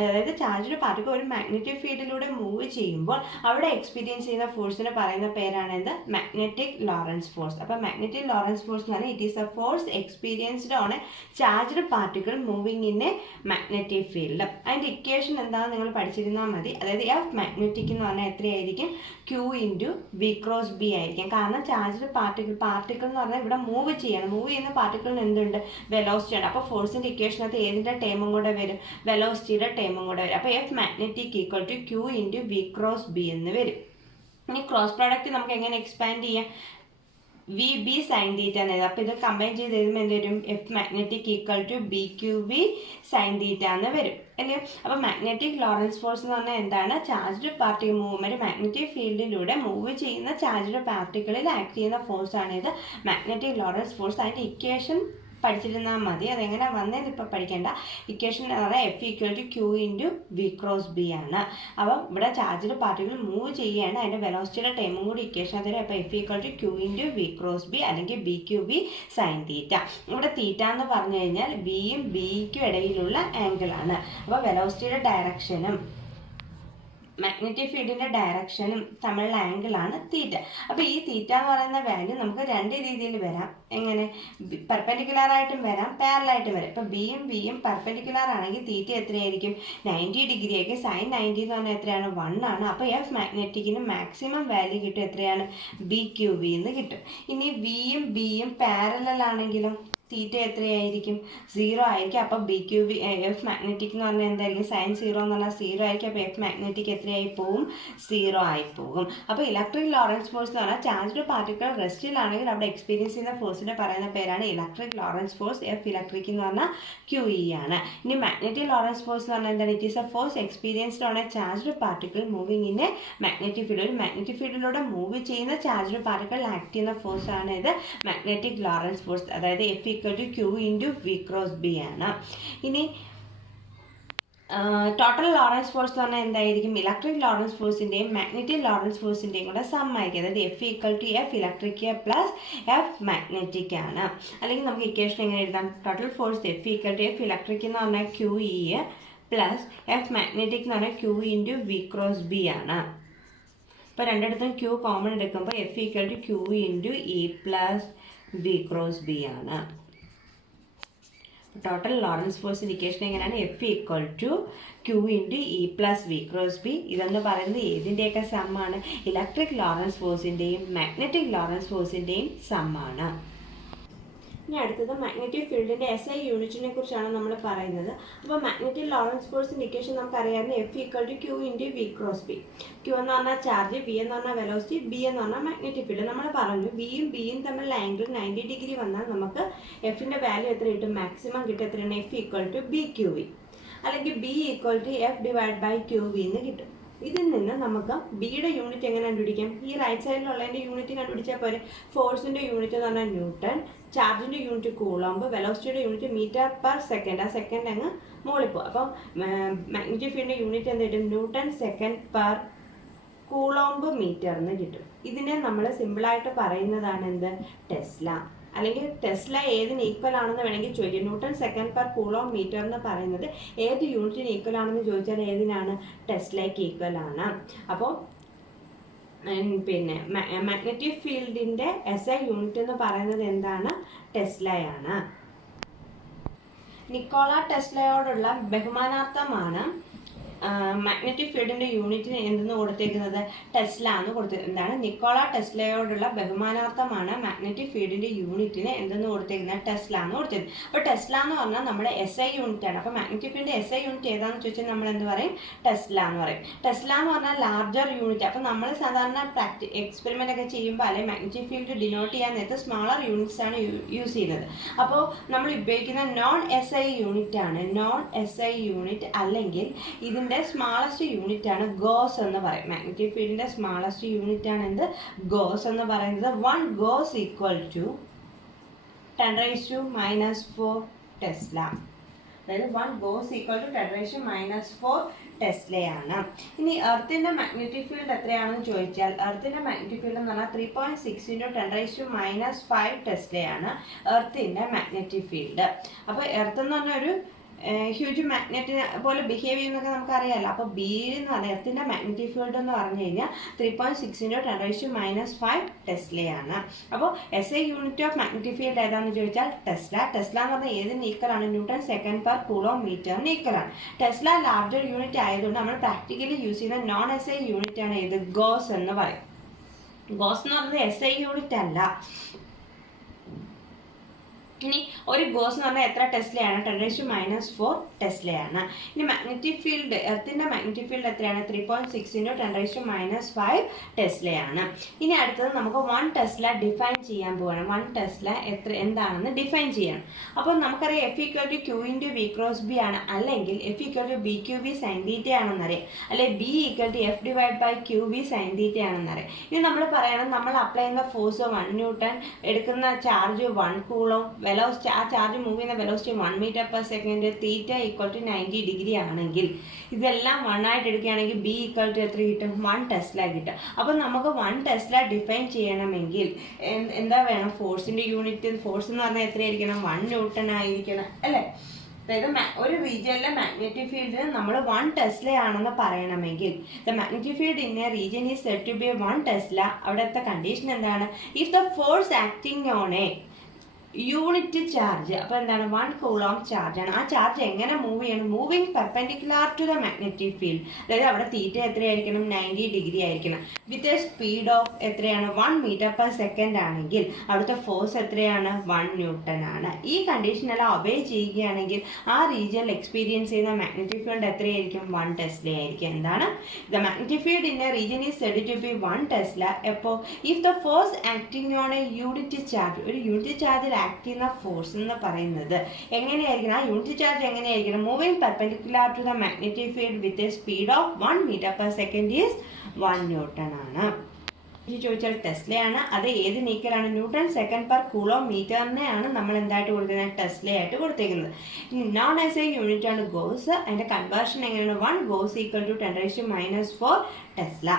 അതായത് ചാർജ്ഡ് പാർട്ടിക്കിൾ ഒരു മാഗ്നറ്റിക് ഫീൽഡിലൂടെ മൂവ് ചെയ്യുമ്പോൾ അവിടെ എക്സ്പീരിയൻസ് ചെയ്യുന്ന ഫോഴ്സിന് പറയുന്ന പേരാണ് എന്ത്? Magnetic Lorentz force. അപ്പോൾ മാഗ്നറ്റിക് ലോറൻസ് force എന്ന് പറഞ്ഞാൽ it is a force experienced on a charged particle moving in a magnetic field. അതിൻ്റെ ഇക്വേഷൻ എന്താണെന്ന് നിങ്ങൾ പഠിച്ചിരുന്നാൽ മതി. അതായത് എഫ് മാഗ്നറ്റിക് എന്ന് പറഞ്ഞാൽ എത്രയായിരിക്കും? Q into V cross B ആയിരിക്കും. കാരണം ചാർജ്ഡ് പാർട്ടിക്കിൾ എന്ന് പറഞ്ഞാൽ ഇവിടെ മൂവ് ചെയ്യണം. മൂവ് ചെയ്യുന്ന പാർട്ടിക്കിളിന് എന്തുണ്ട്? വെലോസിറ്റി ഉണ്ട്. അപ്പോൾ ഫോഴ്സിൻ്റെ ഇക്വേഷനകത്ത് ഏതിൻ്റെ ടേമും കൂടെ വരും? വെലോസിറ്റിയുടെ ടേമും കൂടെ വരും. അപ്പോൾ F magnetic equal to Q into V cross B എന്ന് വരും. ഇനി ക്രോസ് പ്രോഡക്റ്റ് നമുക്ക് എങ്ങനെ എക്സ്പാൻഡ് ചെയ്യാം? VB സൈൻ തീറ്റ എന്ന് എഴുതാം. അപ്പോൾ ഇത് കമ്പൈൻ ചെയ്ത് എഴുതുമ്പോൾ എന്ത് വരും? F magnetic equal to BQV sine theta എന്ന് വരും അല്ലേ. അപ്പോൾ മാഗ്നറ്റിക് ലോറൻസ് ഫോഴ്സ് എന്ന് പറഞ്ഞാൽ എന്താണ്? ചാർജ്ഡ് പാർട്ടിക്കിൾ മൂവ്മെൻറ്റ് മാഗ്നറ്റിക് ഫീൽഡിലൂടെ മൂവ് ചെയ്യുന്ന ചാർജ്ഡ് പാർട്ടിക്കിളിൽ ആക്ട് ചെയ്യുന്ന ഫോഴ്സാണ് ഇത് മാഗ്നറ്റിക് ലോറൻസ് ഫോഴ്സ്. അതിൻ്റെ ഇക്വേഷൻ പഠിച്ചിരുന്നാൽ മതി. അതെങ്ങനെ വന്നേന്ന് ഇപ്പോൾ പഠിക്കേണ്ട. ഇക്വേഷൻ എന്ന് പറഞ്ഞാൽ F equal to Q into V cross B ആണ്. അപ്പം ഇവിടെ ചാർജ്ഡ് പാർട്ടിക്കിൾ മൂവ് ചെയ്യുകയാണ്, അതിൻ്റെ വെലോസിറ്റിയുടെ ടൈമും കൂടി ഇക്വേഷൻ തരും. അപ്പോൾ F equal to Q into V cross B അല്ലെങ്കിൽ BQV സൈൻ തീറ്റ. ഇവിടെ തീറ്റ എന്ന് പറഞ്ഞു കഴിഞ്ഞാൽ Bയും Bക്കും ഇടയിലുള്ള ആംഗിളാണ്. അപ്പോൾ വെലോസിറ്റിയുടെ ഡയറക്ഷനും മാഗ്നറ്റിക് ഫീൽഡിൻ്റെ ഡയറക്ഷനും തമ്മിലുള്ള ആംഗിളാണ് തീറ്റ. അപ്പോൾ ഈ തീറ്റ എന്ന് പറയുന്ന വാല്യൂ നമുക്ക് രണ്ട് രീതിയിൽ വരാം. എങ്ങനെ? പെർപെൻഡിക്കുലർ ആയിട്ടും വരാം, പാരലായിട്ടും വരാം. ഇപ്പോൾ ബിയും ബിയും പെർപെൻഡിക്കുലർ ആണെങ്കിൽ തീറ്റ എത്രയായിരിക്കും? 90 ഡിഗ്രി ആയിരിക്കും. സൈൻ 90 എന്ന് പറഞ്ഞാൽ എത്രയാണ്? 1 ആണ്. അപ്പോൾ എഫ് മാഗ്നറ്റിക്കിന് മാക്സിമം വാല്യൂ കിട്ടും എത്രയാണ്? BQV എന്ന് കിട്ടും. ഇനി വിയും ബിയും പാരലൽ ആണെങ്കിലും തീറ്റ എത്രയായിരിക്കും? 0 ആയിരിക്കും. അപ്പോൾ BQV എഫ് മാഗ്നറ്റിക് എന്ന് പറഞ്ഞാൽ എന്തായിരിക്കും? സൈൻ 0 എന്ന് പറഞ്ഞാൽ 0 ആയിരിക്കും. അപ്പോൾ എഫ് മാഗ്നറ്റിക് എത്രയായി പോവും? 0 ആയി പോകും. അപ്പോൾ ഇലക്ട്രിക് ലോറൻസ് ഫോഴ്സ് എന്ന് പറഞ്ഞാൽ ചാർജ്ഡ് പാർട്ടിക്കിൾ റെസ്റ്റിലാണെങ്കിൽ അവിടെ എക്സ്പീരിയൻസ് ചെയ്യുന്ന ഫോഴ്സിൻ്റെ പറയുന്ന പേരാണ് electric Lorentz force. F electric എന്ന് പറഞ്ഞാൽ QE ആണ്. ഇനി മാഗ്നറ്റിക് ലോറൻസ് ഫോഴ്സ് എന്ന് പറഞ്ഞാൽ എന്താണ്? It is a force experienced on a charged particle moving in a magnetic field. ഒരു മാഗ്നറ്റിക് ഫീൽഡിലൂടെ മൂവ് ചെയ്യുന്ന ചാർജ്ഡ് പാർട്ടിക്കിൾ ആക്ട് ചെയ്യുന്ന ഫോഴ്സാണ് ഇത് മാഗ്നറ്റിക് ലോറൻസ് ഫോഴ്സ്. അതായത് F equal to Q into V cross B ആണ്. ഇനി ടോട്ടൽ ലോറൻസ് ഫോഴ്സ് എന്ന് പറഞ്ഞാൽ എന്തായിരിക്കും? ഇലക്ട്രിക് ലോറൻസ് ഫോഴ്സിൻ്റെയും മാഗ്നറ്റിക് ലോറൻസ് ഫോഴ്സിൻ്റെയും കൂടെ സം ആയിരിക്കും. അതായത് F equal to F electric plus F magnetic ആണ്. അല്ലെങ്കിൽ നമുക്ക് ഇക്വേഷൻ എങ്ങനെ എഴുതാം? Total force F equal to F electric എന്ന് പറഞ്ഞാൽ QE പ്ലസ് F മാഗ്നറ്റിക് എന്ന് പറഞ്ഞാൽ Q into V cross B ആണ്. ഇപ്പോൾ രണ്ടിടത്തും Q കോമൺ എടുക്കുമ്പോൾ F equal to Q into E plus V cross B ആണ്. ടോട്ടൽ ലോറൻസ് ഫോഴ്സ് ഇക്വേഷൻ എങ്ങനെയാണ്? F equal to Q into E plus V cross B. ഇതെന്ന് പറയുന്നത് ഏതിൻ്റെയൊക്കെ സമ്മാണ്? ഇലക്ട്രിക് ലോറൻസ് ഫോഴ്സിൻ്റെയും മാഗ്നറ്റിക് ലോറൻസ് ഫോഴ്സിൻ്റെയും സമ്മാണ്. ഇനി അടുത്തത് മാഗ്നറ്റിക് ഫീൽഡിൻ്റെ SI യൂണിറ്റിനെ കുറിച്ചാണ് നമ്മൾ പറയുന്നത്. അപ്പോൾ മാഗ്നറ്റിക് ലോറൻസ് ഫോഴ്സിൻ്റെ ഇക്വേഷൻ നമുക്കറിയാവുന്ന F equal to Q into V cross B. Q എന്ന് പറഞ്ഞാൽ ചാർജ്, V എന്ന് പറഞ്ഞാൽ വെലോസിറ്റി, B എന്ന് പറഞ്ഞാൽ മാഗ്നറ്റിക് ഫീൽഡ്. നമ്മൾ പറഞ്ഞു വിയും ബിയും തമ്മിലുള്ള ആംഗിൾ 90 ഡിഗ്രി വന്നാൽ നമുക്ക് എഫിൻ്റെ വാല്യൂ എത്ര കിട്ടും? മാക്സിമം കിട്ടും. എത്രയാണ്? F ഈക്വൽ ടു BQV അല്ലെങ്കിൽ B equal to F divide by QV എന്ന് കിട്ടും. ഇതിൽ നിന്ന് നമുക്ക് ബിയുടെ യൂണിറ്റ് എങ്ങനെ കണ്ടുപിടിക്കാം? ഈ റൈറ്റ് സൈഡിലുള്ളതിൻ്റെ യൂണിറ്റ് കണ്ടുപിടിച്ചാൽ പോരെ. ഫോഴ്സിൻ്റെ യൂണിറ്റ് എന്ന് പറഞ്ഞാൽ ന്യൂട്ടൺ, ചാർജിൻ്റെ യൂണിറ്റ് കൂളോംബ്, വെലോസിറ്റിയുടെ യൂണിറ്റ് മീറ്റർ പെർ സെക്കൻഡ്. ആ സെക്കൻഡ് അങ്ങ് മുകളിൽ പോകും. അപ്പം മാഗ്നറ്റിക് ഫീൽഡിൻ്റെ യൂണിറ്റ് എന്ത് കിട്ടും? Newton second per coulomb metre എന്ന് കിട്ടും. ഇതിനെ നമ്മൾ സിമ്പിളായിട്ട് പറയുന്നതാണ് എന്ത്? ടെസ്ല. അല്ലെങ്കിൽ ടെസ്ല ഏതിന് ഈക്വൽ ആണെന്ന് വേണമെങ്കിൽ ചോദിക്കാം. Newton second per coulomb metre എന്ന് പറയുന്നത് ഏത് യൂണിറ്റിന് ഈക്വൽ ആണെന്ന് ചോദിച്ചാൽ ഏതിനാണ്? ടെസ്ലയ്ക്ക് ഈക്വൽ ആണ്. അപ്പോൾ പിന്നെ മാഗ്നറ്റിക് ഫീൽഡിൻ്റെ SI യൂണിറ്റ് എന്ന് പറയുന്നത് എന്താണ്? ടെസ്ലയാണ്. നിക്കോള ടെസ്ലയോടുള്ള ബഹുമാനാർത്ഥമാണ് മാഗ്നറ്റിക് ഫീൽഡിൻ്റെ യൂണിറ്റിന് എന്തെന്ന് കൊടുത്തേക്കുന്നത്? ടെസ്ല എന്ന് കൊടുത്തിരിക്കുന്നത്. എന്താണ്? നിക്കോള ടെസ്ലയോടുള്ള ബഹുമാനാർത്ഥമാണ് മാഗ്നറ്റിക് ഫീൽഡിൻ്റെ യൂണിറ്റിന് എന്തെന്ന് കൊടുത്തേക്കുന്നത്? ടെസ്ല എന്ന് കൊടുത്തിരുന്നത്. അപ്പോൾ ടെസ്ല എന്ന് പറഞ്ഞാൽ നമ്മുടെ SI യൂണിറ്റ് ആണ്. അപ്പോൾ മാഗ്നറ്റിക് ഫീൽഡിൻ്റെ SI യൂണിറ്റ് ഏതാണെന്ന് ചോദിച്ചാൽ നമ്മൾ എന്ത് പറയും? ടെസ്ല എന്ന് പറയും. ടെസ്ല എന്ന് പറഞ്ഞാൽ ലാർജർ യൂണിറ്റ്. അപ്പോൾ നമ്മൾ സാധാരണ എക്സ്പെരിമെൻ്റ് ഒക്കെ ചെയ്യുമ്പോൾ അല്ലെങ്കിൽ മാഗ്നറ്റിക് ഫീൽഡ് ഡിനോട്ട് ചെയ്യാൻ നേരത്തെ സ്മാളർ യൂണിറ്റ്സ് ആണ് യൂസ് ചെയ്യുന്നത്. അപ്പോൾ നമ്മൾ ഉപയോഗിക്കുന്ന നോൺ SI യൂണിറ്റ് ആണ്. നോൺ SI യൂണിറ്റ് അല്ലെങ്കിൽ ഇതിൻ്റെ ഫീൽഡിന്റെ സ്മാളസ്റ്റ് യൂണിറ്റ് ആണ് ഗോസ് എന്ന് പറയും. മാഗ്നറ്റിക് ഫീൽഡിന്റെ സ്മാളസ്റ്റ് യൂണിറ്റ് ആണ് എന്ത്? ഗോസ് എന്ന് പറയുന്നത്. 1 ഗോസ് ഈക്വൽ ടു 10⁻⁻⁴ ടെസ്ല. അതായത് 1 ഗോസ് ഈക്വൽ ടു 10⁻⁻⁴ ടെസ്ലയാണ്. ഇനി എർത്തിന്റെ മാഗ്നറ്റിക് ഫീൽഡ് എത്രയാണെന്ന് ചോദിച്ചാൽ എർത്തിന്റെ മാഗ്നറ്റിക് ഫീൽഡ് എന്ന് പറഞ്ഞാൽ 3.6 × 10⁻⁵ ടെസ്ലയാണ് എർത്തിന്റെ മാഗ്നറ്റിക് ഫീൽഡ്. അപ്പോൾ എർത്ത് എന്ന് പറഞ്ഞ ഒരു ഹ്യൂജ് മാഗ്നറ്റിനെ പോലെ ബിഹേവ് ചെയ്യുന്നൊക്കെ നമുക്കറിയാമല്ലോ. അപ്പോൾ ബി എന്ന് പറഞ്ഞാൽ എർത്തിന്റെ മാഗ്നറ്റിക് ഫീൽഡ് എന്ന് പറഞ്ഞു കഴിഞ്ഞാൽ 3.6 × 10⁻⁵ ടെസ്ലയാണ്. അപ്പോൾ SI unit of magnetic field ഏതാണെന്ന് ചോദിച്ചാൽ ടെസ്ല. ടെസ്ല എന്ന് പറഞ്ഞാൽ ഏത് ഈക്വലാണ്? ന്യൂട്ടൺ സെക്കൻഡ് പെർ കൂളോം മീറ്ററിന് ഈക്വലാണ്. ടെസ്ല ലാർജർ യൂണിറ്റ് ആയതുകൊണ്ട് നമ്മൾ പ്രാക്ടിക്കലി യൂസ് ചെയ്യുന്ന നോൺ SI യൂണിറ്റ് ആണ് ഏത്? ഗോസ് എന്ന് പറയും. ഗോസ് എന്ന് പറയുന്നത് SI യൂണിറ്റ് അല്ല. ഇനി ഒരു ഗോസ് എന്ന് പറഞ്ഞാൽ എത്ര ടെസ്ലയാണ്? 10⁻⁴ ടെസ്ലയാണ്. ഇനി മാഗ്നറ്റിക് ഫീൽഡ് എർത്തിന്റെ മാഗ്നറ്റിക് ഫീൽഡ് എത്രയാണ്? 3.6 × 10⁻⁵ ടെസ്ലയാണ്. ഇനി അടുത്തത് നമുക്ക് 1 ടെസ്ല ഡിഫൈൻ ചെയ്യാൻ പോവാണ്. 1 ടെസ്ല എന്താണെന്ന് ഡിഫൈൻ ചെയ്യണം. അപ്പോൾ നമുക്കറിയാം F = Q × V × B ആണ്, അല്ലെങ്കിൽ F = BQV sin θ ആണെന്നറിയാം, അല്ലെങ്കിൽ B = F/QV sin θ ആണെന്നറിയാം. ഇനി നമ്മൾ പറയണം നമ്മൾ അപ്ലൈ ചെയ്യുന്ന ഫോഴ്സ് 1 ന്യൂട്ടൺ, എടുക്കുന്ന ചാർജ് 1 കൂളോം, വെലോസിറ്റി ആ ചാർജ് മൂവ് ചെയ്യുന്ന വെലോസിറ്റി 1 m/s, തീറ്റ = 90 ഡിഗ്രി ആണെങ്കിൽ ഇതെല്ലാം 1 ആയിട്ട് എടുക്കുകയാണെങ്കിൽ B = എത്ര കിട്ടും? 1 ടെസ്ല കിട്ടും. അപ്പോൾ നമുക്ക് 1 ടെസ്ല ഡിഫൈൻ ചെയ്യണമെങ്കിൽ എന്താ വേണം? ഫോഴ്സിന്റെ യൂണിറ്റ്. ഫോഴ്സ് എന്ന് പറഞ്ഞാൽ എത്രയായിരിക്കണം? 1 ന്യൂട്ടൺ ആയിരിക്കണം അല്ലേ? അതായത് ഒരു റീജിയനിലെ മാഗ്നറ്റിക് ഫീൽഡിന് നമ്മൾ 1 ടെസ്ല ആണെന്ന് പറയണമെങ്കിൽ the magnetic field in a region is said to be 1 tesla. അവിടുത്തെ കണ്ടീഷൻ എന്താണ്? If the force acting on a unit charge, അപ്പോൾ എന്താണ്? 1 കൂളോം ചാർജ് ആണ്. ആ ചാർജ് എങ്ങനെ മൂവ് ചെയ്യണം? Moving perpendicular to the magnetic field. അതായത് അവിടെ തീറ്റ എത്രയായിരിക്കണം? 90 ഡിഗ്രി ആയിരിക്കണം. വിത്ത് എ സ്പീഡ് ഓഫ് എത്രയാണ്? 1 m/s ആണെങ്കിൽ അവിടുത്തെ ഫോഴ്സ് എത്രയാണ്? 1 ന്യൂട്ടൺ ആണ്. ഈ കണ്ടീഷനെല്ലാം ഒബേ ചെയ്യുകയാണെങ്കിൽ ആ റീജിയനിൽ എക്സ്പീരിയൻസ് ചെയ്യുന്ന മാഗ്നറ്റിക് ഫീൽഡ് എത്രയായിരിക്കും? 1 ടെസ്ല ആയിരിക്കും. എന്താണ്? The magnetic field in a region is said to be 1 tesla. എപ്പോൾ? If the force acting on a unit charge, ഒരു യൂണിറ്റ് ചാർജിൽ ആക്ട് ചെയ്യുന്ന ഫോഴ്സ് എന്ന് പറയുന്നത് എങ്ങനെയായിരിക്കണം? ആ യൂണിറ്റ് ചാർജ് എങ്ങനെയായിരിക്കണം? Moving perpendicular to the magnetic field with a speed of 1 m/s is 1 newton ആണ്. ചോദിച്ചാൽ ടെസ്ലയാണ്. അത് ഏത് നീക്കലാണ്? ന്യൂട്ടൺ സെക്കൻഡ് പെർ കൂളോം മീറ്ററിനെയാണ് നമ്മൾ എന്തായിട്ട് കൊടുക്കുന്നത്? ടെസ്ലയായിട്ട് കൊടുത്തേക്കുന്നത്. നോൺ SI യൂണിറ്റ് ആണ് ഗോസ്. അതിന്റെ കൺവേർഷൻ എങ്ങനെയാണ്? 1 ഗോസ് = 10⁻⁴ ടെസ്ല.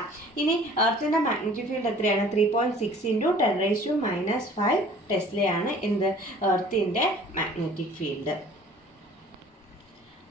ഇനി എർത്തിന്റെ മാഗ്നറ്റിക് ഫീൽഡ് എത്രയാണ്? 3.6 × 10⁻⁵ ടെസ്ലയാണ് എന്ത്? എർത്തിന്റെ മാഗ്നറ്റിക് ഫീൽഡ്.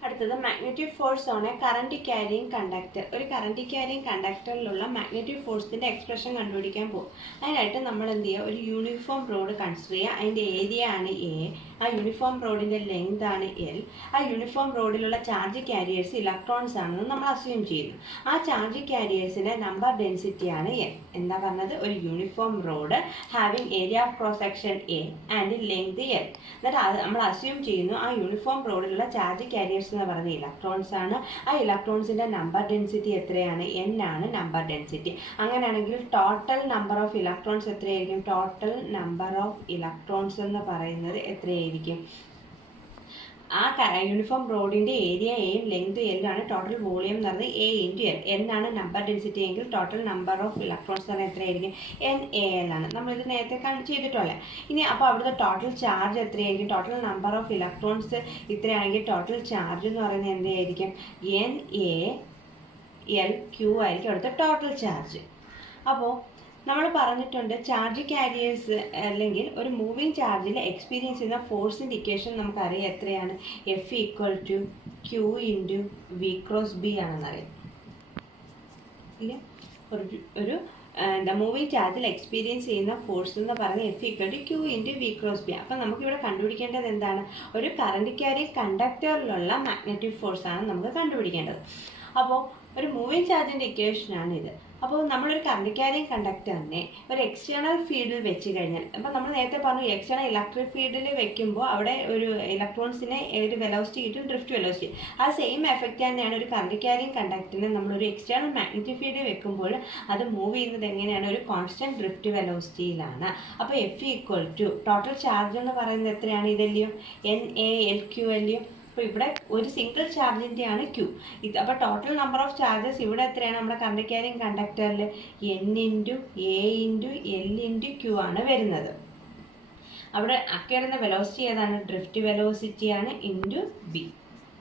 അടുത്തത് magnetic force on A current carrying conductor. ഒരു കറന്റ് ക്യാരിയിങ് കണ്ടക്ടറിലുള്ള മാഗ്നറ്റിക് ഫോഴ്സിന്റെ എക്സ്പ്രഷൻ കണ്ടുപിടിക്കാൻ പോകും. അതിനായിട്ട് നമ്മൾ എന്ത് ചെയ്യുക? ഒരു യൂണിഫോം റോഡ് കൺസിഡർ ചെയ്യുക. അതിൻ്റെ ഏരിയ ആണ് A, ആ യൂണിഫോം റോഡിന്റെ ലെങ്ത് ആണ് L. ആ യൂണിഫോം റോഡിലുള്ള ചാർജ് ക്യാരിയേഴ്സ് ഇലക്ട്രോൺസ് ആണെന്ന് നമ്മൾ അസ്യൂം ചെയ്യുന്നു. ആ ചാർജ് ക്യാരിയേഴ്സിന്റെ നമ്പർ ഡെൻസിറ്റി ആണ് N. എന്താ പറഞ്ഞത്? ഒരു uniform road having area of cross section A and length L. എന്നിട്ട് നമ്മൾ അസ്യൂം ചെയ്യുന്നു ആ യൂണിഫോം റോഡിലുള്ള ചാർജ് ക്യാരിയേഴ്സ് എന്ന് പറയുന്നത് ഇലക്ട്രോൺസ് ആണ്. ആ ഇലക്ട്രോൺസിന്റെ നമ്പർ ഡെൻസിറ്റി എത്രയാണ്? N ആണ് നമ്പർ ഡെൻസിറ്റി. അങ്ങനെയാണെങ്കിൽ ടോട്ടൽ നമ്പർ ഓഫ് ഇലക്ട്രോൺസ് എത്രയായിരിക്കും? ടോട്ടൽ നമ്പർ ഓഫ് ഇലക്ട്രോൺസ് എന്ന് പറയുന്നത് എത്രയായിരിക്കും? ആ യൂണിഫോം റോഡിന്റെ ഏരിയ എയും ലെങ്ത് L ആണ്. ടോട്ടൽ വോളിയം എന്ന് പറയുന്നത് A × L. N ആണ് നമ്പർ ഡെൻസിറ്റി എങ്കിൽ ടോട്ടൽ നമ്പർ ഓഫ് ഇലക്ട്രോൺസ് എന്ന് പറഞ്ഞാൽ എത്രയായിരിക്കും? NaL ആണ്. നമ്മളിത് നേരത്തെ ചെയ്തിട്ടല്ലേ. ഇനി അപ്പോൾ അവിടുത്തെ ടോട്ടൽ ചാർജ് എത്രയായിരിക്കും? ടോട്ടൽ നമ്പർ ഓഫ് ഇലക്ട്രോൺസ് ഇത്രയാണെങ്കിൽ ടോട്ടൽ ചാർജ് എന്ന് പറയുന്നത് എന്തായിരിക്കും? NaLQ ആയിരിക്കും അവിടുത്തെ ടോട്ടൽ ചാർജ്. അപ്പോൾ നമ്മൾ പറഞ്ഞിട്ടുണ്ട് ചാർജ് ക്യാരിയേഴ്സ് അല്ലെങ്കിൽ ഒരു മൂവിങ് ചാർജിൽ എക്സ്പീരിയൻസ് ചെയ്യുന്ന ഫോഴ്സിൻ്റെ ഇക്വേഷൻ നമുക്കറിയാം എത്രയാണ്? F = Q × V × B ആണെന്നറിയാം. ഇല്ല, ഒരു മൂവിങ് ചാർജിൽ എക്സ്പീരിയൻസ് ചെയ്യുന്ന ഫോഴ്സ് എന്ന് പറയുന്നത് F = Q × V × B. അപ്പം നമുക്കിവിടെ കണ്ടുപിടിക്കേണ്ടത് എന്താണ്? ഒരു കറണ്ട് ക്യാരിയിങ് കണ്ടക്ടറിലുള്ള മാഗ്നറ്റിക് ഫോഴ്സ് ആണ് നമുക്ക് കണ്ടുപിടിക്കേണ്ടത്. അപ്പോൾ ഒരു മൂവിങ് ചാർജിൻ്റെ ഇക്വേഷനാണിത്. അപ്പോൾ നമ്മളൊരു കറണ്ട് ക്യാരിയിങ് കണ്ടക്ടറിനെ ഒരു എക്സ്റ്റേണൽ ഫീൽഡിൽ വെച്ച് കഴിഞ്ഞാൽ, അപ്പോൾ നമ്മൾ നേരത്തെ പറഞ്ഞു എക്സ്റ്റേണൽ ഇലക്ട്രിക് ഫീൽഡിൽ വെക്കുമ്പോൾ അവിടെ ഒരു ഇലക്ട്രോൺസിനെ ഒരു വെലോസിറ്റി കിട്ടും, ഡ്രിഫ്റ്റ് വെലോസിറ്റി. ആ സെയിം എഫക്റ്റ് തന്നെയാണ് ഒരു കറണ്ട് ക്യാരിയിങ് കണ്ടക്ടറിനെ നമ്മളൊരു എക്സ്റ്റേണൽ മാഗ്നറ്റിക് ഫീൽഡിൽ വെക്കുമ്പോൾ അത് മൂവ് ചെയ്യുന്നത് എങ്ങനെയാണ്? ഒരു കോൺസ്റ്റന്റ് ഡ്രിഫ്റ്റ് വെലോസിറ്റിയിലാണ്. അപ്പോൾ F = ടോട്ടൽ ചാർജ് എന്ന് പറയുന്നത് എത്രയാണ്? ഇതല്ലയോ? NaLQ അല്ലയോ? അപ്പോൾ ഇവിടെ ഒരു സിംഗിൾ ചാർജിൻ്റെയാണ് ക്യൂ. അപ്പോൾ ടോട്ടൽ നമ്പർ ഓഫ് ചാർജസ് ഇവിടെ എത്രയാണ് നമ്മുടെ current carrying കണ്ടക്ടറിൽ? N × A × L × Q ആണ് വരുന്നത്. അവിടെ അക്കയുടെ വെലോസിറ്റി ഏതാണ്? ഡ്രിഫ്റ്റ് വെലോസിറ്റിയാണ് ഇൻറ്റു ബി.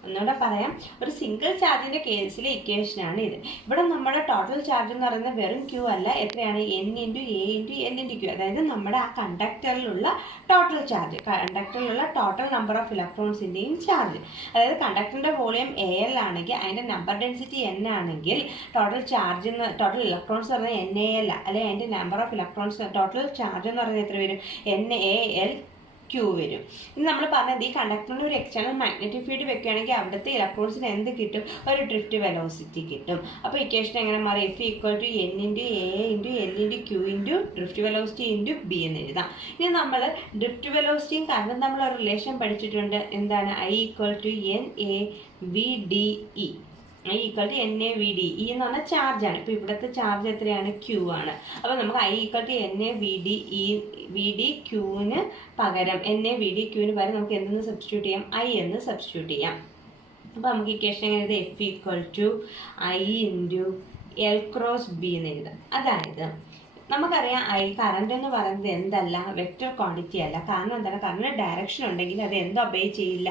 ഒന്നുകൂടെ പറയാം, ഒരു സിംഗിൾ ചാർജിന്റെ കേസിലെ ഇക്വേഷനാണ് ഇത്. ഇവിടെ നമ്മുടെ ടോട്ടൽ ചാർജ് എന്ന് പറയുന്നത് വെറും ക്യൂ അല്ല, എത്രയാണ്? N × A × L × Q. അതായത് നമ്മുടെ ആ കണ്ടക്ടറിലുള്ള ടോട്ടൽ ചാർജ്, കണ്ടക്ടറിലുള്ള ടോട്ടൽ നമ്പർ ഓഫ് ഇലക്ട്രോൺസിൻ്റെയും ചാർജ്. അതായത് കണ്ടക്ടറിന്റെ വോളിയം AL ആണെങ്കിൽ അതിന്റെ നമ്പർ ഡെൻസിറ്റി N ആണെങ്കിൽ ടോട്ടൽ ചാർജ് ടോട്ടൽ ഇലക്ട്രോൺസ് പറഞ്ഞാൽ NaL, അല്ലെങ്കിൽ അതിന്റെ number of electrons total charge എന്ന് പറയുന്നത് എത്ര വരും? NaL Q വരും. ഇനി നമ്മൾ പറഞ്ഞത് ഈ കണ്ടക്ടറിന് ഒരു എക്സ്റ്റേണൽ മാഗ്നറ്റിക് ഫീൽഡ് വെക്കുകയാണെങ്കിൽ അവിടുത്തെ ഇലക്ട്രോൺസിന് എന്ത് കിട്ടും? ഒരു ഡ്രിഫ്റ്റ് വെലോസിറ്റി കിട്ടും. അപ്പോൾ ഇക്വേഷൻ എങ്ങനെ മാറി? F = N × A × L × Q × drift velocity × B എന്ന് എഴുതാം. ഇനി നമ്മൾ ഡ്രിഫ്റ്റ് വെലോസിറ്റിയും കറണ്ടും നമ്മൾ ഒരു റിലേഷൻ പഠിച്ചിട്ടുണ്ട്. എന്താണ്? I = NaVdE. I = NaVdE എന്ന് പറഞ്ഞാൽ ചാർജാണ്. ഇപ്പോൾ ഇവിടുത്തെ ചാർജ് എത്രയാണ്? Q ആണ്. അപ്പോൾ നമുക്ക് I = NaVdQ-ന് പകരം NaVdQ-ന് പകരം നമുക്ക് എന്തെന്ന് സബ്സ്റ്റിറ്റ്യൂട്ട് ചെയ്യാം? I എന്ന് സബ്സ്റ്റിറ്റ്യൂട്ട് ചെയ്യാം. അപ്പോൾ നമുക്ക് ഇക്വേഷൻ എങ്ങനെ എഴുതാം? F = I × L × B എന്ന് എഴുതാം. അതായത് നമുക്കറിയാം കറണ്ട് എന്ന് പറയുന്നത് എന്തല്ല? വെക്റ്റർ ക്വാണ്ടിറ്റി അല്ല. കാരണം എന്താണ്? കറണ്ട് ഡയറക്ഷൻ ഉണ്ടെങ്കിൽ അത് എന്ത് ഒബേ ചെയ്യില്ല?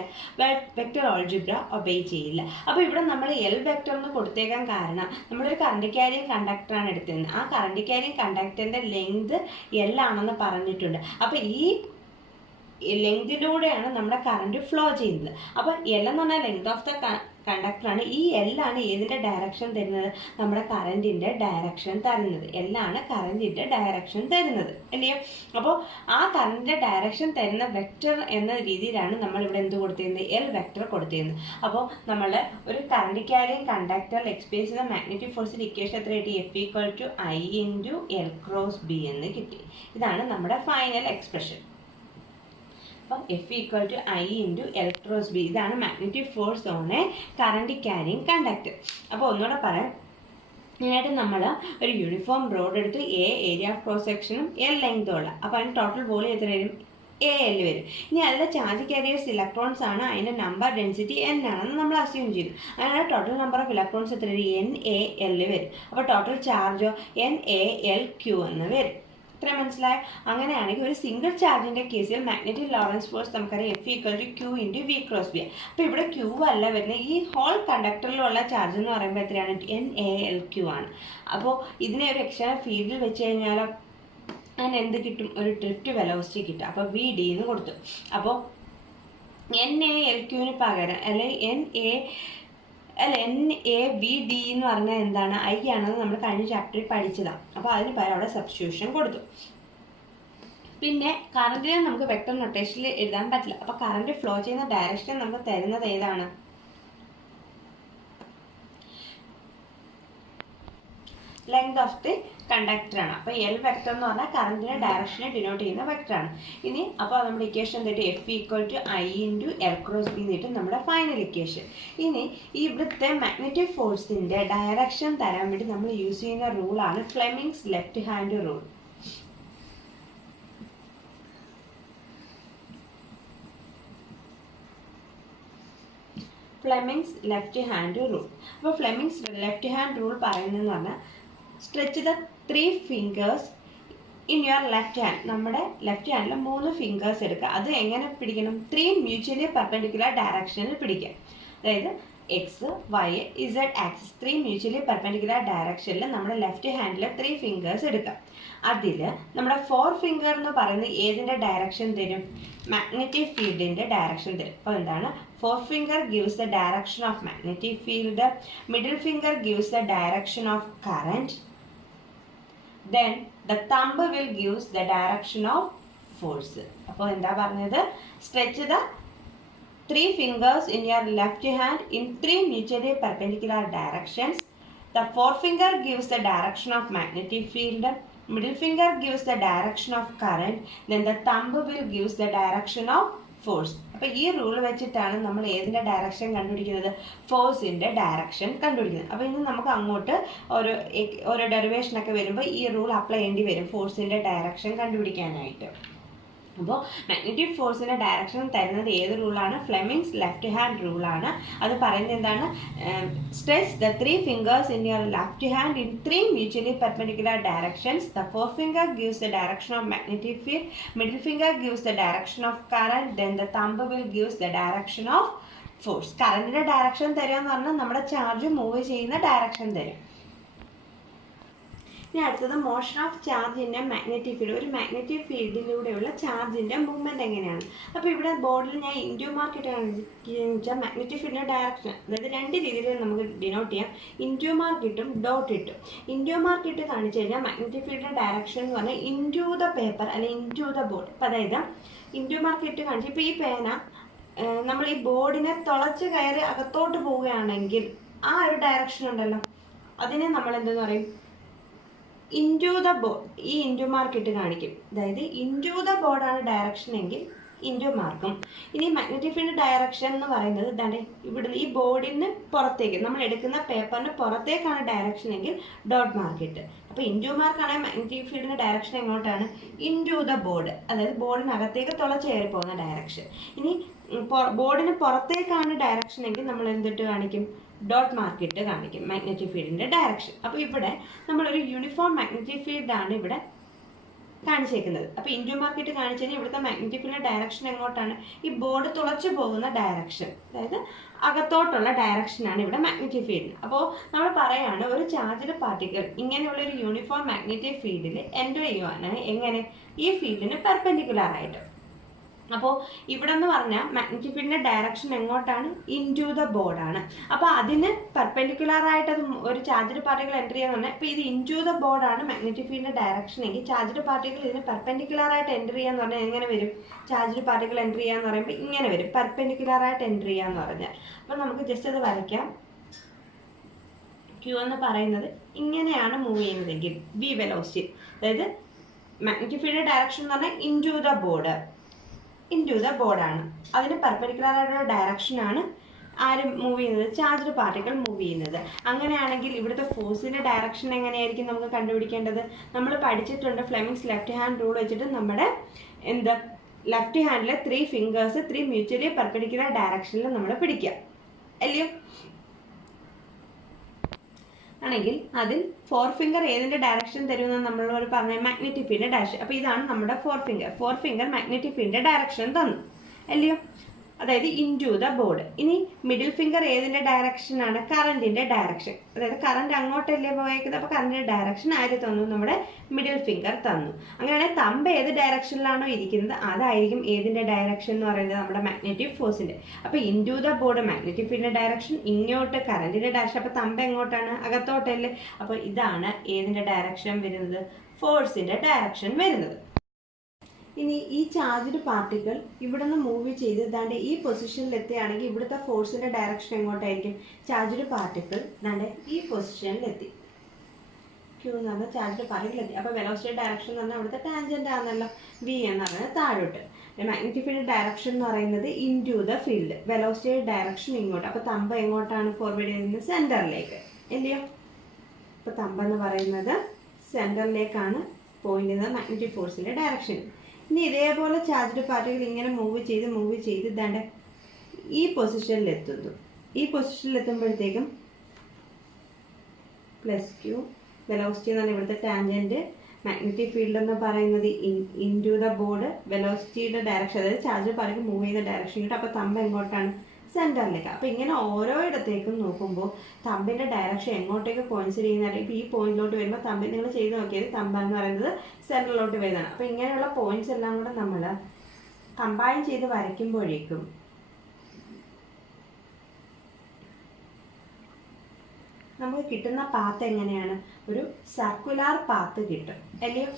വെക്റ്റർ ഓൾജിബ്ര ഒബേ ചെയ്യില്ല. അപ്പോൾ ഇവിടെ നമ്മൾ L വെക്റ്റർ എന്ന് കൊടുത്തേക്കാൻ കാരണം നമ്മളൊരു കറണ്ട് ക്യാരിങ് കണ്ടക്ടറാണ് എടുത്തിരുന്നത്. ആ കറണ്ട് ക്യാരിങ് കണ്ടക്ടറിന്റെ ലെങ്ത് L ആണെന്ന് പറഞ്ഞിട്ടുണ്ട്. അപ്പോൾ ഈ ലെങ്തിലൂടെയാണ് നമ്മുടെ കറണ്ട് ഫ്ലോ ചെയ്യുന്നത്. അപ്പോൾ L എന്ന് പറഞ്ഞാൽ ലെങ്ത് ഓഫ് ദ കണ്ടക്ടറാണ്. ഈ L ആണ് ഏതിൻ്റെ ഡയറക്ഷൻ തരുന്നത്? നമ്മുടെ കറണ്ടിൻ്റെ ഡയറക്ഷൻ തരുന്നത്. L ആണ് കറണ്ടിൻ്റെ ഡയറക്ഷൻ തരുന്നത്, അല്ലയോ? അപ്പോൾ ആ കറണ്ടിൻ്റെ ഡയറക്ഷൻ തരുന്ന വെക്റ്റർ എന്ന രീതിയിലാണ് നമ്മളിവിടെ എന്ത് കൊടുത്തിരുന്നത്? L വെക്റ്റർ കൊടുത്തിരുന്നത്. അപ്പോൾ നമ്മൾ ഒരു കറണ്ട് ക്യാരിങ് കണ്ടക്ടറിൽ എക്സ്പീരിയൻസ് ചെയ്യുന്ന മാഗ്നറ്റിക് ഫോഴ്സിൻ്റെ ഇക്വേഷൻ എത്ര കിട്ടി? F = I × L × B എന്ന് കിട്ടി. ഇതാണ് നമ്മുടെ ഫൈനൽ എക്സ്പ്രഷൻ. അപ്പം F = I × L × B. ഇതാണ് magnetic force on a current carrying conductor. അപ്പോൾ ഒന്നുകൂടെ പറയാം, ഇതിനായിട്ട് നമ്മൾ ഒരു യൂണിഫോം റോഡ് എടുത്ത് A ഏരിയ ഓഫ് ക്രോസ് സെക്ഷനും L ലെങ്തും ഉള്ള. അപ്പോൾ അതിന് ടോട്ടൽ വോളിയം എത്ര വരും? AL വരും. ഇനി അതിലെ ചാർജ് കാരിയേഴ്സ് ഇലക്ട്രോൺസ് ആണ്, അതിൻ്റെ നമ്പർ ഡെൻസിറ്റി N ആണെന്ന് നമ്മൾ അസ്യൂം ചെയ്തു. അതിനാണ് ടോട്ടൽ നമ്പർ ഓഫ് ഇലക്ട്രോൺസ് എത്ര വരും? NaL വരും. അപ്പോൾ ടോട്ടൽ ചാർജോ NaLQ എന്ന് വരും. ഇത്രയും മനസ്സിലായോ? അങ്ങനെയാണെങ്കിൽ ഒരു സിംഗിൾ ചാർജിന്റെ കേസിൽ മാഗ്നറ്റിക് ലോറൻസ് ഫോഴ്സ് നമുക്കറിയാം F = Q × V × B. അപ്പോൾ ഇവിടെ Q അല്ല വരുന്നത്, ഈ ഹോൾ കണ്ടക്ടറിലുള്ള ചാർജ് എന്ന് പറയുമ്പോൾ എത്രയാണ്? NaLQ ആണ്. അപ്പോൾ ഇതിനെ ഒരു എക്സ്റ്റേണൽ ഫീൽഡിൽ വെച്ച് കഴിഞ്ഞാൽ അതിന് എന്ത് കിട്ടും? ഒരു ഡ്രിഫ്റ്റ് വെലോസിറ്റി കിട്ടും. അപ്പോൾ VD എന്ന് കൊടുത്തു. അപ്പോൾ NaLQ-ന് പകരം അല്ലെങ്കിൽ NaVd എന്ന് പറഞ്ഞാൽ എന്താണ്? I ആണെന്ന് നമ്മൾ കഴിഞ്ഞ ചാപ്റ്ററിൽ പഠിച്ചതാണ്. അപ്പോൾ അതിന് പകരം അവിടെ സബ്സ്റ്റിറ്റ്യൂഷൻ കൊടുത്തു. പിന്നെ കറണ്ടിനെ നമുക്ക് വെക്റ്റർ നൊട്ടേഷനിൽ എഴുതാൻ പറ്റില്ല. അപ്പോൾ കറണ്ട് ഫ്ലോ ചെയ്യുന്ന ഡയറക്ഷൻ നമുക്ക് തരുന്നത് ഏതാണ്? ലെങ്ത് ഓഫ് ദി കണ്ടക്ടറാണ്. അപ്പോൾ L വെക്റ്റർ എന്ന് പറഞ്ഞാൽ കറണ്ടിന്റെ ഡയറക്ഷനെ ഡിനോട്ട് ചെയ്യുന്ന വെക്ടറാണ്. ഇനി അപ്പോൾ നമ്മുടെ ഇക്വേഷൻ എന്തായിട്ട്? F = I × L × B എന്നിട്ട് നമ്മുടെ ഫൈനൽ ഇക്വേഷൻ. ഇനി ഇവിടുത്തെ മാഗ്നറ്റിക് ഫോഴ്സിന്റെ ഡയറക്ഷൻ തരാൻ വേണ്ടി നമ്മൾ യൂസ് ചെയ്യുന്ന റൂളാണ് Fleming's left hand rule. Fleming's left hand rule. അപ്പോൾ ഫ്ലെമിങ്സ് ലെഫ്റ്റ് ഹാൻഡ് റൂൾ പറയുന്നതെന്ന് പറഞ്ഞാൽ stretch the 3 fingers in your left hand. നമ്മുടെ ലെഫ്റ്റ് ഹാൻഡിൽ 3 ഫിംഗേഴ്സ് എടുക്കുക. അത് എങ്ങനെ പിടിക്കണം? 3 മ്യൂച്വലി പെർപെൻഡിക്കുലർ ഡയറക്ഷനിൽ പിടിക്കുക. അതായത് X, Y, Z axis 3 mutually perpendicular ഡയറക്ഷനിൽ നമ്മുടെ ലെഫ്റ്റ് ഹാൻഡിൽ 3 ഫിംഗേഴ്സ് എടുക്കുക. അതിൽ നമ്മുടെ 4 ഫിംഗർ എന്ന് പറയുന്നത് ഏതിൻ്റെ ഡയറക്ഷൻ തരും? മാഗ്നറ്റിക് ഫീൽഡിൻ്റെ ഡയറക്ഷൻ തരും. അപ്പോൾ എന്താണ്? 4 finger gives the direction of magnetic field, middle finger gives the direction of current, then the thumb will gives the direction of force. അപ്പോൾ എന്താ പറഞ്ഞത്? Stretch the 3 fingers in your left hand in 3 mutually perpendicular directions. The 4 finger gives the direction of magnetic field, middle finger gives the direction of current, then the thumb will gives the direction of force. അപ്പോൾ ഈ rule വെച്ചിട്ടാണ് നമ്മൾ ഏതിൻ്റെ direction കണ്ടുപിടിക്കുന്നത്? ഫോഴ്സിൻ്റെ direction കണ്ടുപിടിക്കുന്നത്. അപ്പോൾ ഇനി നമുക്ക് അങ്ങോട്ട് ഓരോ ഡെറിവേഷനൊക്കെ വരുമ്പോൾ ഈ റൂൾ അപ്ലൈ ചെയ്യേണ്ടി വരും ഫോഴ്സിൻ്റെ ഡയറക്ഷൻ കണ്ടുപിടിക്കാനായിട്ട്. അപ്പോൾ മാഗ്നറ്റിക് ഫോഴ്സിൻ്റെ ഡയറക്ഷൻ തരുന്നത് ഏത് റൂളാണ്? ഫ്ലെമിങ്സ് ലെഫ്റ്റ് ഹാൻഡ് റൂളാണ്. അത് പറയുന്നത് എന്താണ്? Stretch the 3 fingers in your left hand in 3 mutually perpendicular directions. The forefinger gives the direction of magnetic field, middle finger gives the direction of current, then the thumb will gives the direction of force. കറണ്ടിൻ്റെ direction തരിക എന്ന് പറഞ്ഞാൽ നമ്മുടെ charge move ചെയ്യുന്ന direction തരും. ഇനി അടുത്തത് motion of ചാർജിൻ്റെ magnetic field. ഒരു മാഗ്നറ്റിക് ഫീൽഡിലൂടെയുള്ള ചാർജിൻ്റെ മൂവ്മെൻറ്റ് എങ്ങനെയാണ്? അപ്പോൾ ഇവിടെ ബോർഡിൽ ഞാൻ ഇൻഡ്യൂ മാർക്ക് ഇട്ടാണെന്ന് വെച്ചാൽ മാഗ്നറ്റിക് ഫീൽഡിൻ്റെ ഡയറക്ഷൻ, അതായത് 2 രീതിയിൽ നമുക്ക് ഡിനോട്ട് ചെയ്യാം. ഇൻഡ്യൂ മാർക്ക് ഇട്ടും ഡോട്ട് ഇട്ടും. ഇൻഡ്യൂ മാർക്ക് ഇട്ട് കാണിച്ചു കഴിഞ്ഞാൽ മാഗ്നറ്റിക് ഫീൽഡിൻ്റെ ഡയറക്ഷൻ എന്ന് പറഞ്ഞാൽ ഇൻറ്റു ദ പേപ്പർ അല്ലെങ്കിൽ ഇൻറ്റു ദ ബോർഡ്. അപ്പോൾ അതായത് ഇൻഡ്യൂ മാർക്ക് ഇട്ട് കാണിച്ചു, ഇപ്പോൾ ഈ പേന നമ്മൾ ഈ ബോർഡിനെ തുളച്ച് കയറി അകത്തോട്ട് പോവുകയാണെങ്കിൽ ആ ഒരു ഡയറക്ഷൻ ഉണ്ടല്ലോ, അതിനെ നമ്മൾ എന്തെന്ന് പറയും? Into the board. ഈ ഇൻറ്റു മാർക്ക് ഇട്ട് കാണിക്കും. അതായത് ഇൻറ്റു ദ ബോർഡാണ് ഡയറക്ഷൻ എങ്കിൽ ഇൻറ്റു മാർക്കും. ഇനി മാഗ്നറ്റിക് ഫീൽഡ് ഡയറക്ഷൻ എന്ന് പറയുന്നത് ഇതാണ്, ഇവിടുന്ന് ഈ ബോർഡിന് പുറത്തേക്ക് നമ്മൾ എടുക്കുന്ന പേപ്പറിന് പുറത്തേക്കാണ് ഡയറക്ഷൻ എങ്കിൽ ഡോട്ട് മാർക്ക് ഇട്ട്. അപ്പോൾ ഇൻറ്റു മാർക്കാണെങ്കിൽ മാഗ്നറ്റിക് ഫീൽഡിൻ്റെ ഡയറക്ഷൻ എങ്ങോട്ടാണ്? ഇൻറ്റു ദ ബോർഡ്, അതായത് ബോർഡിനകത്തേക്ക് തുളച്ച് കയറി പോകുന്ന ഡയറക്ഷൻ. ഇനി ബോർഡിന് പുറത്തേക്കാണ് ഡയറക്ഷൻ എങ്കിൽ നമ്മൾ എന്തിട്ട് കാണിക്കും? ഡോട്ട് മാർക്ക് ഇട്ട് കാണിക്കും മാഗ്നറ്റിക് ഫീൽഡിൻ്റെ ഡയറക്ഷൻ. അപ്പോൾ ഇവിടെ നമ്മളൊരു യൂണിഫോം മാഗ്നറ്റിക് ഫീൽഡാണ് ഇവിടെ കാണിച്ചേക്കുന്നത്. അപ്പോൾ ഇൻഡ്യൂ മാർക്ക് ഇട്ട് കാണിച്ചു കഴിഞ്ഞാൽ ഇവിടുത്തെ മാഗ്നറ്റിക് ഫീൽഡിൻ്റെ ഡയറക്ഷൻ എങ്ങോട്ടാണ്? ഈ ബോർഡ് തുളച്ചു പോകുന്ന ഡയറക്ഷൻ, അതായത് അകത്തോട്ടുള്ള ഡയറക്ഷനാണ് ഇവിടെ മാഗ്നറ്റിക് ഫീൽഡിന്. അപ്പോൾ നമ്മൾ പറയുകയാണ് ഒരു ചാർജ്ഡ് പാർട്ടിക്കിൾ ഇങ്ങനെയുള്ള ഒരു യൂണിഫോം മാഗ്നറ്റിക് ഫീൽഡിൽ എൻ്റർ ചെയ്യുവാണ് എങ്ങനെ? ഈ ഫീൽഡിന് പെർപെൻഡിക്കുലർ ആയിട്ട്. അപ്പോൾ ഇവിടെ എന്ന് പറഞ്ഞാൽ മാഗ്നറ്റിക് ഫീൽഡിൻ്റെ ഡയറക്ഷൻ എങ്ങോട്ടാണ്? ഇൻറ്റു ദ ബോർഡാണ്. അപ്പോൾ അതിന് പെർപെൻഡിക്കുലർ ആയിട്ട് അത് ഒരു ചാർജ്ഡ് പാർട്ടിക്കിൾ എൻ്റർ ചെയ്യാന്ന് പറഞ്ഞാൽ, ഇപ്പോൾ ഇത് ഇൻറ്റു ദ ബോർഡാണ് മാഗ്നറ്റിക് ഫീൽഡിൻ്റെ ഡയറക്ഷൻ എങ്കിൽ ചാർജ്ഡ് പാർട്ടിക്കിൾ ഇതിന് പെർപെൻഡിക്കുലർ ആയിട്ട് എൻ്റർ ചെയ്യാന്ന് പറഞ്ഞാൽ എങ്ങനെ വരും? ചാർജ്ഡ് പാർട്ടിക്കിൾ എൻ്റർ ചെയ്യാന്ന് പറയുമ്പോൾ ഇങ്ങനെ വരും, പെർപെൻഡിക്കുലർ ആയിട്ട് എൻ്റർ ചെയ്യാന്ന് പറഞ്ഞാൽ. അപ്പോൾ നമുക്ക് ജസ്റ്റ് അത് വരയ്ക്കാം. ക്യൂ എന്ന് പറയുന്നത് ഇങ്ങനെയാണ് മൂവ് ചെയ്യുന്നതെങ്കിൽ വി വെലോസിറ്റി, അതായത് മാഗ്നറ്റിക് ഫീൽഡിൻ്റെ ഡയറക്ഷൻ എന്ന് പറഞ്ഞാൽ ഇൻറ്റു ദ ബോർഡാണ്. അതിന് പെർപെൻഡിക്കുലർ ആയിട്ടുള്ള ഡയറക്ഷനാണ് ആര് മൂവ് ചെയ്യുന്നത്? ചാർജ്ഡ് പാർട്ടിക്കിൾ മൂവ് ചെയ്യുന്നത്. അങ്ങനെയാണെങ്കിൽ ഇവിടുത്തെ ഫോഴ്സിൻ്റെ ഡയറക്ഷൻ എങ്ങനെയായിരിക്കും നമുക്ക് കണ്ടുപിടിക്കേണ്ടത്? നമ്മൾ പഠിച്ചിട്ടുണ്ട് ഫ്ലെമിങ്സ് ലെഫ്റ്റ് ഹാൻഡ് റൂൾ വെച്ചിട്ട് നമ്മുടെ ലെഫ്റ്റ് ഹാൻഡിലെ 3 fingers 3 മ്യൂച്വലി പെർപെൻഡിക്കുലർ ഡയറക്ഷനിൽ നമ്മൾ പിടിക്കുക അല്ലയോ? ആണെങ്കിൽ അതിൽ 4 finger ഏതിൻ്റെ ഡയറക്ഷൻ തരുമെന്ന് നമ്മളോട് പറഞ്ഞ മാഗ്നറ്റിക് ഫീൽഡിൻ്റെ ഡയറക്ഷൻ. അപ്പോൾ ഇതാണ് നമ്മുടെ 4 finger മാഗ്നറ്റിക് ഫീൽഡിൻ്റെ ഡയറക്ഷൻ തന്നു അല്ലയോ? അതായത് ഇൻറ്റു ദ ബോർഡ്. ഇനി മിഡിൽ ഫിംഗർ ഏതിൻ്റെ ഡയറക്ഷനാണ്? കറണ്ടിൻ്റെ ഡയറക്ഷൻ. അതായത് കറണ്ട് അങ്ങോട്ടല്ലേ പോയേക്കുന്നത്, അപ്പോൾ കറണ്ടിൻ്റെ ഡയറക്ഷൻ ആര് തന്നു? നമ്മുടെ മിഡിൽ ഫിംഗർ തന്നു. അങ്ങനെയാണെങ്കിൽ തമ്പ് ഏത് ഡയറക്ഷനിലാണോ ഇരിക്കുന്നത് അതായിരിക്കും ഏതിൻ്റെ ഡയറക്ഷൻ എന്ന് പറയുന്നത്? നമ്മുടെ മാഗ്നറ്റിക് ഫോഴ്സിൻ്റെ. അപ്പോൾ ഇൻറ്റു ദ ബോർഡ് മാഗ്നറ്റിക് ഫീൽഡിൻ്റെ ഡയറക്ഷൻ, ഇങ്ങോട്ട് കറണ്ടിൻ്റെ ഡയറക്ഷൻ. അപ്പോൾ തമ്പ് എങ്ങോട്ടാണ്? അകത്തോട്ടല്ലേ. അപ്പോൾ ഇതാണ് ഏതിൻ്റെ ഡയറക്ഷൻ വരുന്നത്? ഫോഴ്സിൻ്റെ ഡയറക്ഷൻ വരുന്നത്. ഇനി ഈ ചാർജ്ഡ് പാർട്ടിക്കിൾ ഇവിടെ നിന്ന് മൂവ് ചെയ്ത് ദാണ്ട് ഈ പൊസിഷനിൽ എത്തുകയാണെങ്കിൽ ഇവിടുത്തെ ഫോഴ്സിൻ്റെ ഡയറക്ഷൻ എങ്ങോട്ടായിരിക്കും? ചാർജ്ഡ് പാർട്ടിക്കിൾ ദാണ്ട് ഈ പൊസിഷനിലെത്തി. ക്യൂ എന്ന് പറഞ്ഞാൽ ചാർജ്ഡ് പാർട്ടിക്കിൾ എത്തി. അപ്പോൾ വെലോസിറ്റി ഡയറക്ഷൻ എന്ന് പറഞ്ഞാൽ അവിടുത്തെ ടാൻജൻ്റ് ആണല്ലോ, വി എന്ന് പറഞ്ഞാൽ താഴോട്ട്. മാഗ്നറ്റിക് ഫീൽഡ് ഡയറക്ഷൻ എന്ന് പറയുന്നത് into the field, velocity direction ഇങ്ങോട്ട്. അപ്പോൾ തമ്പ് എങ്ങോട്ടാണ് ഫോർവേഡ് ചെയ്യുന്നത്? സെൻറ്ററിലേക്ക് അല്ലയോ? അപ്പോൾ തമ്പെന്ന് പറയുന്നത് സെൻറ്ററിലേക്കാണ് പോയിന്റ് ചെയ്യുന്നത് മാഗ്നറ്റിക് ഫോഴ്സിൻ്റെ ഡയറക്ഷൻ. ഇനി ഇതേപോലെ ചാർജ്ഡ് പാർട്ടികൾ ഇങ്ങനെ മൂവ് ചെയ്ത് ഇതാണ്ട് ഈ പൊസിഷനിലെത്തുന്നു. ഈ പൊസിഷനിലെത്തുമ്പോഴത്തേക്കും പ്ലസ് ക്യൂ വെലോസിറ്റി എന്ന് പറഞ്ഞാൽ ഇവിടുത്തെ ടാൻജൻറ്റ്, മാഗ്നറ്റിക് ഫീൽഡ് എന്ന് പറയുന്നത് ഇൻറ്റു ദ ബോർഡ്, വെലോസിറ്റിയുടെ ഡയറക്ഷൻ, അതായത് ചാർജ്ഡ് പാർട്ടികൾ മൂവ് ചെയ്യുന്ന ഡയറക്ഷൻ കിട്ടും. അപ്പോൾ തമ്പ് എങ്ങോട്ടാണ്? സെൻറ്ററിലേക്ക്. അപ്പോൾ ഇങ്ങനെ ഓരോ ഇടത്തേക്കും നോക്കുമ്പോൾ തമ്പിൻ്റെ ഡയറക്ഷൻ എങ്ങോട്ടേക്ക് കോയിൻസൈഡ് ചെയ്യുന്ന, ഇപ്പോൾ ഈ പോയിന്റിലോട്ട് വരുമ്പോൾ തമ്പിൽ നിങ്ങൾ ചെയ്ത് നോക്കിയത് തമ്പെന്ന് പറയുന്നത് സെൻറ്ററിലോട്ട് വരുന്നതാണ്. അപ്പോൾ ഇങ്ങനെയുള്ള പോയിന്റ്സ് എല്ലാം കൂടെ നമ്മൾ കമ്പൈൻ ചെയ്ത് വരയ്ക്കുമ്പോഴേക്കും നമുക്ക് കിട്ടുന്ന പാത്ത് എങ്ങനെയാണ്? ഒരു സർക്കുലാർ പാത്ത് കിട്ടും അല്ലയോ?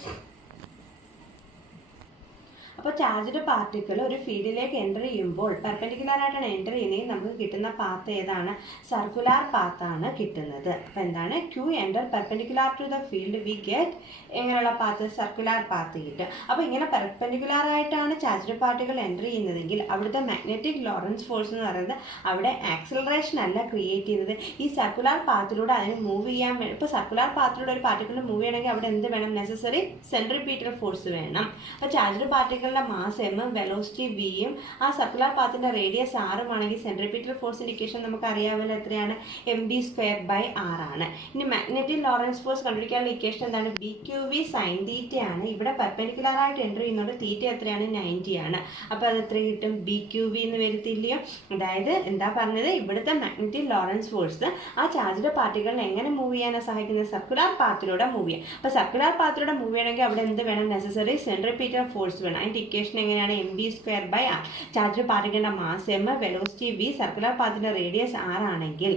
അപ്പോൾ ചാർജ്ഡ് പാർട്ടിക്കിൾ ഒരു ഫീൽഡിലേക്ക് എൻ്റർ ചെയ്യുമ്പോൾ പെർപെൻഡിക്കുലർ ആയിട്ടാണ് എൻ്റർ ചെയ്യുന്നതെങ്കിൽ നമുക്ക് കിട്ടുന്ന പാത്ത് ഏതാണ്? സർക്കുലാർ പാത്താണ് കിട്ടുന്നത്. അപ്പോൾ എന്താണ്? Q enter perpendicular to the field we get എങ്ങനെയുള്ള പാത്ത്? സർക്കുലാർ പാത്ത് കിട്ടും. അപ്പോൾ ഇങ്ങനെ പെർപെൻഡിക്കുലർ ആയിട്ടാണ് ചാർജ്ഡ് പാർട്ടിക്കിൾ എൻ്റർ ചെയ്യുന്നതെങ്കിൽ അവിടുത്തെ മാഗ്നറ്റിക് ലോറൻസ് ഫോഴ്സ് എന്ന് പറയുന്നത് അവിടെ ആക്സിലറേഷൻ അല്ല ക്രിയേറ്റ് ചെയ്യുന്നത്, ഈ സർക്കുലാർ പാത്തിലൂടെ അതിന് മൂവ് ചെയ്യാൻ വേണം. ഇപ്പോൾ സർക്കുലാർ പാത്തിലൂടെ ഒരു പാർട്ടിക്കിൾ മൂവ് ചെയ്യണമെങ്കിൽ അവിടെ എന്ത് വേണം? നെസസറി സെൻട്രിപീറ്റൽ ഫോഴ്സ് വേണം. അപ്പോൾ ചാർജ്ഡ് പാർട്ടിക്കിൾ പാർട്ടിക്കിളിന്റെ മാസ് m, വെലോസിറ്റി v യും ആ സർക്കുലർ പാത്തിന്റെ റേഡിയസ് r ആണെങ്കിൽ സെൻട്രിപീറ്റൽ ഫോഴ്സിന്റെ ഇക്വേഷൻ നമുക്ക് അറിയാമല്ലോ, എത്രയാണ്? mv²/r ആണ്. ഇനി മാഗ്നറ്റിക് ലോറൻസ് ഫോഴ്സ് കണ്ടുപിടിക്കാനുള്ള ഇക്വേഷൻ എന്താണ്? bqv sin θ ആണ്. ഇവിടെ പെർപെൻഡിക്കുലർ ആയിട്ട് എൻട്രി ചെയ്യുന്നത് തീറ്റ എത്രയാണ്? 90 ആണ്. അപ്പോൾ അത് എത്ര കിട്ടും? bqv എന്ന് വരത്തില്ലയോ? അതായത് എന്താ പറഞ്ഞത്? ഇവിടുത്തെ മാഗ്നറ്റിക് ലോറൻസ് ഫോഴ്സ് ആ ചാർജ്ഡ് പാർട്ടിക്കിളിനെ എങ്ങനെ മൂവ് ചെയ്യാനാണ് സഹായിക്കുന്നത്? സർക്കുലർ പാത്തിലൂടെ മൂവ് ചെയ്യാം. അപ്പോൾ സർക്കുലർ പാത്തിലൂടെ മൂവ് ചെയ്യണമെങ്കിൽ അവിടെ എന്ത് വേണം? നെസസറി സെൻട്രിപീറ്റൽ ഫോഴ്സ് വേണം. അതിൻ്റെ ഇക്വേഷൻ എങ്ങനെയാണ്? mv²/r. ചാർജ്ഡ് പാർട്ടിക്കിളിന്റെ mass m, velocity v, circular പാത്തിന്റെ റേഡിയസ് r ആണെങ്കിൽ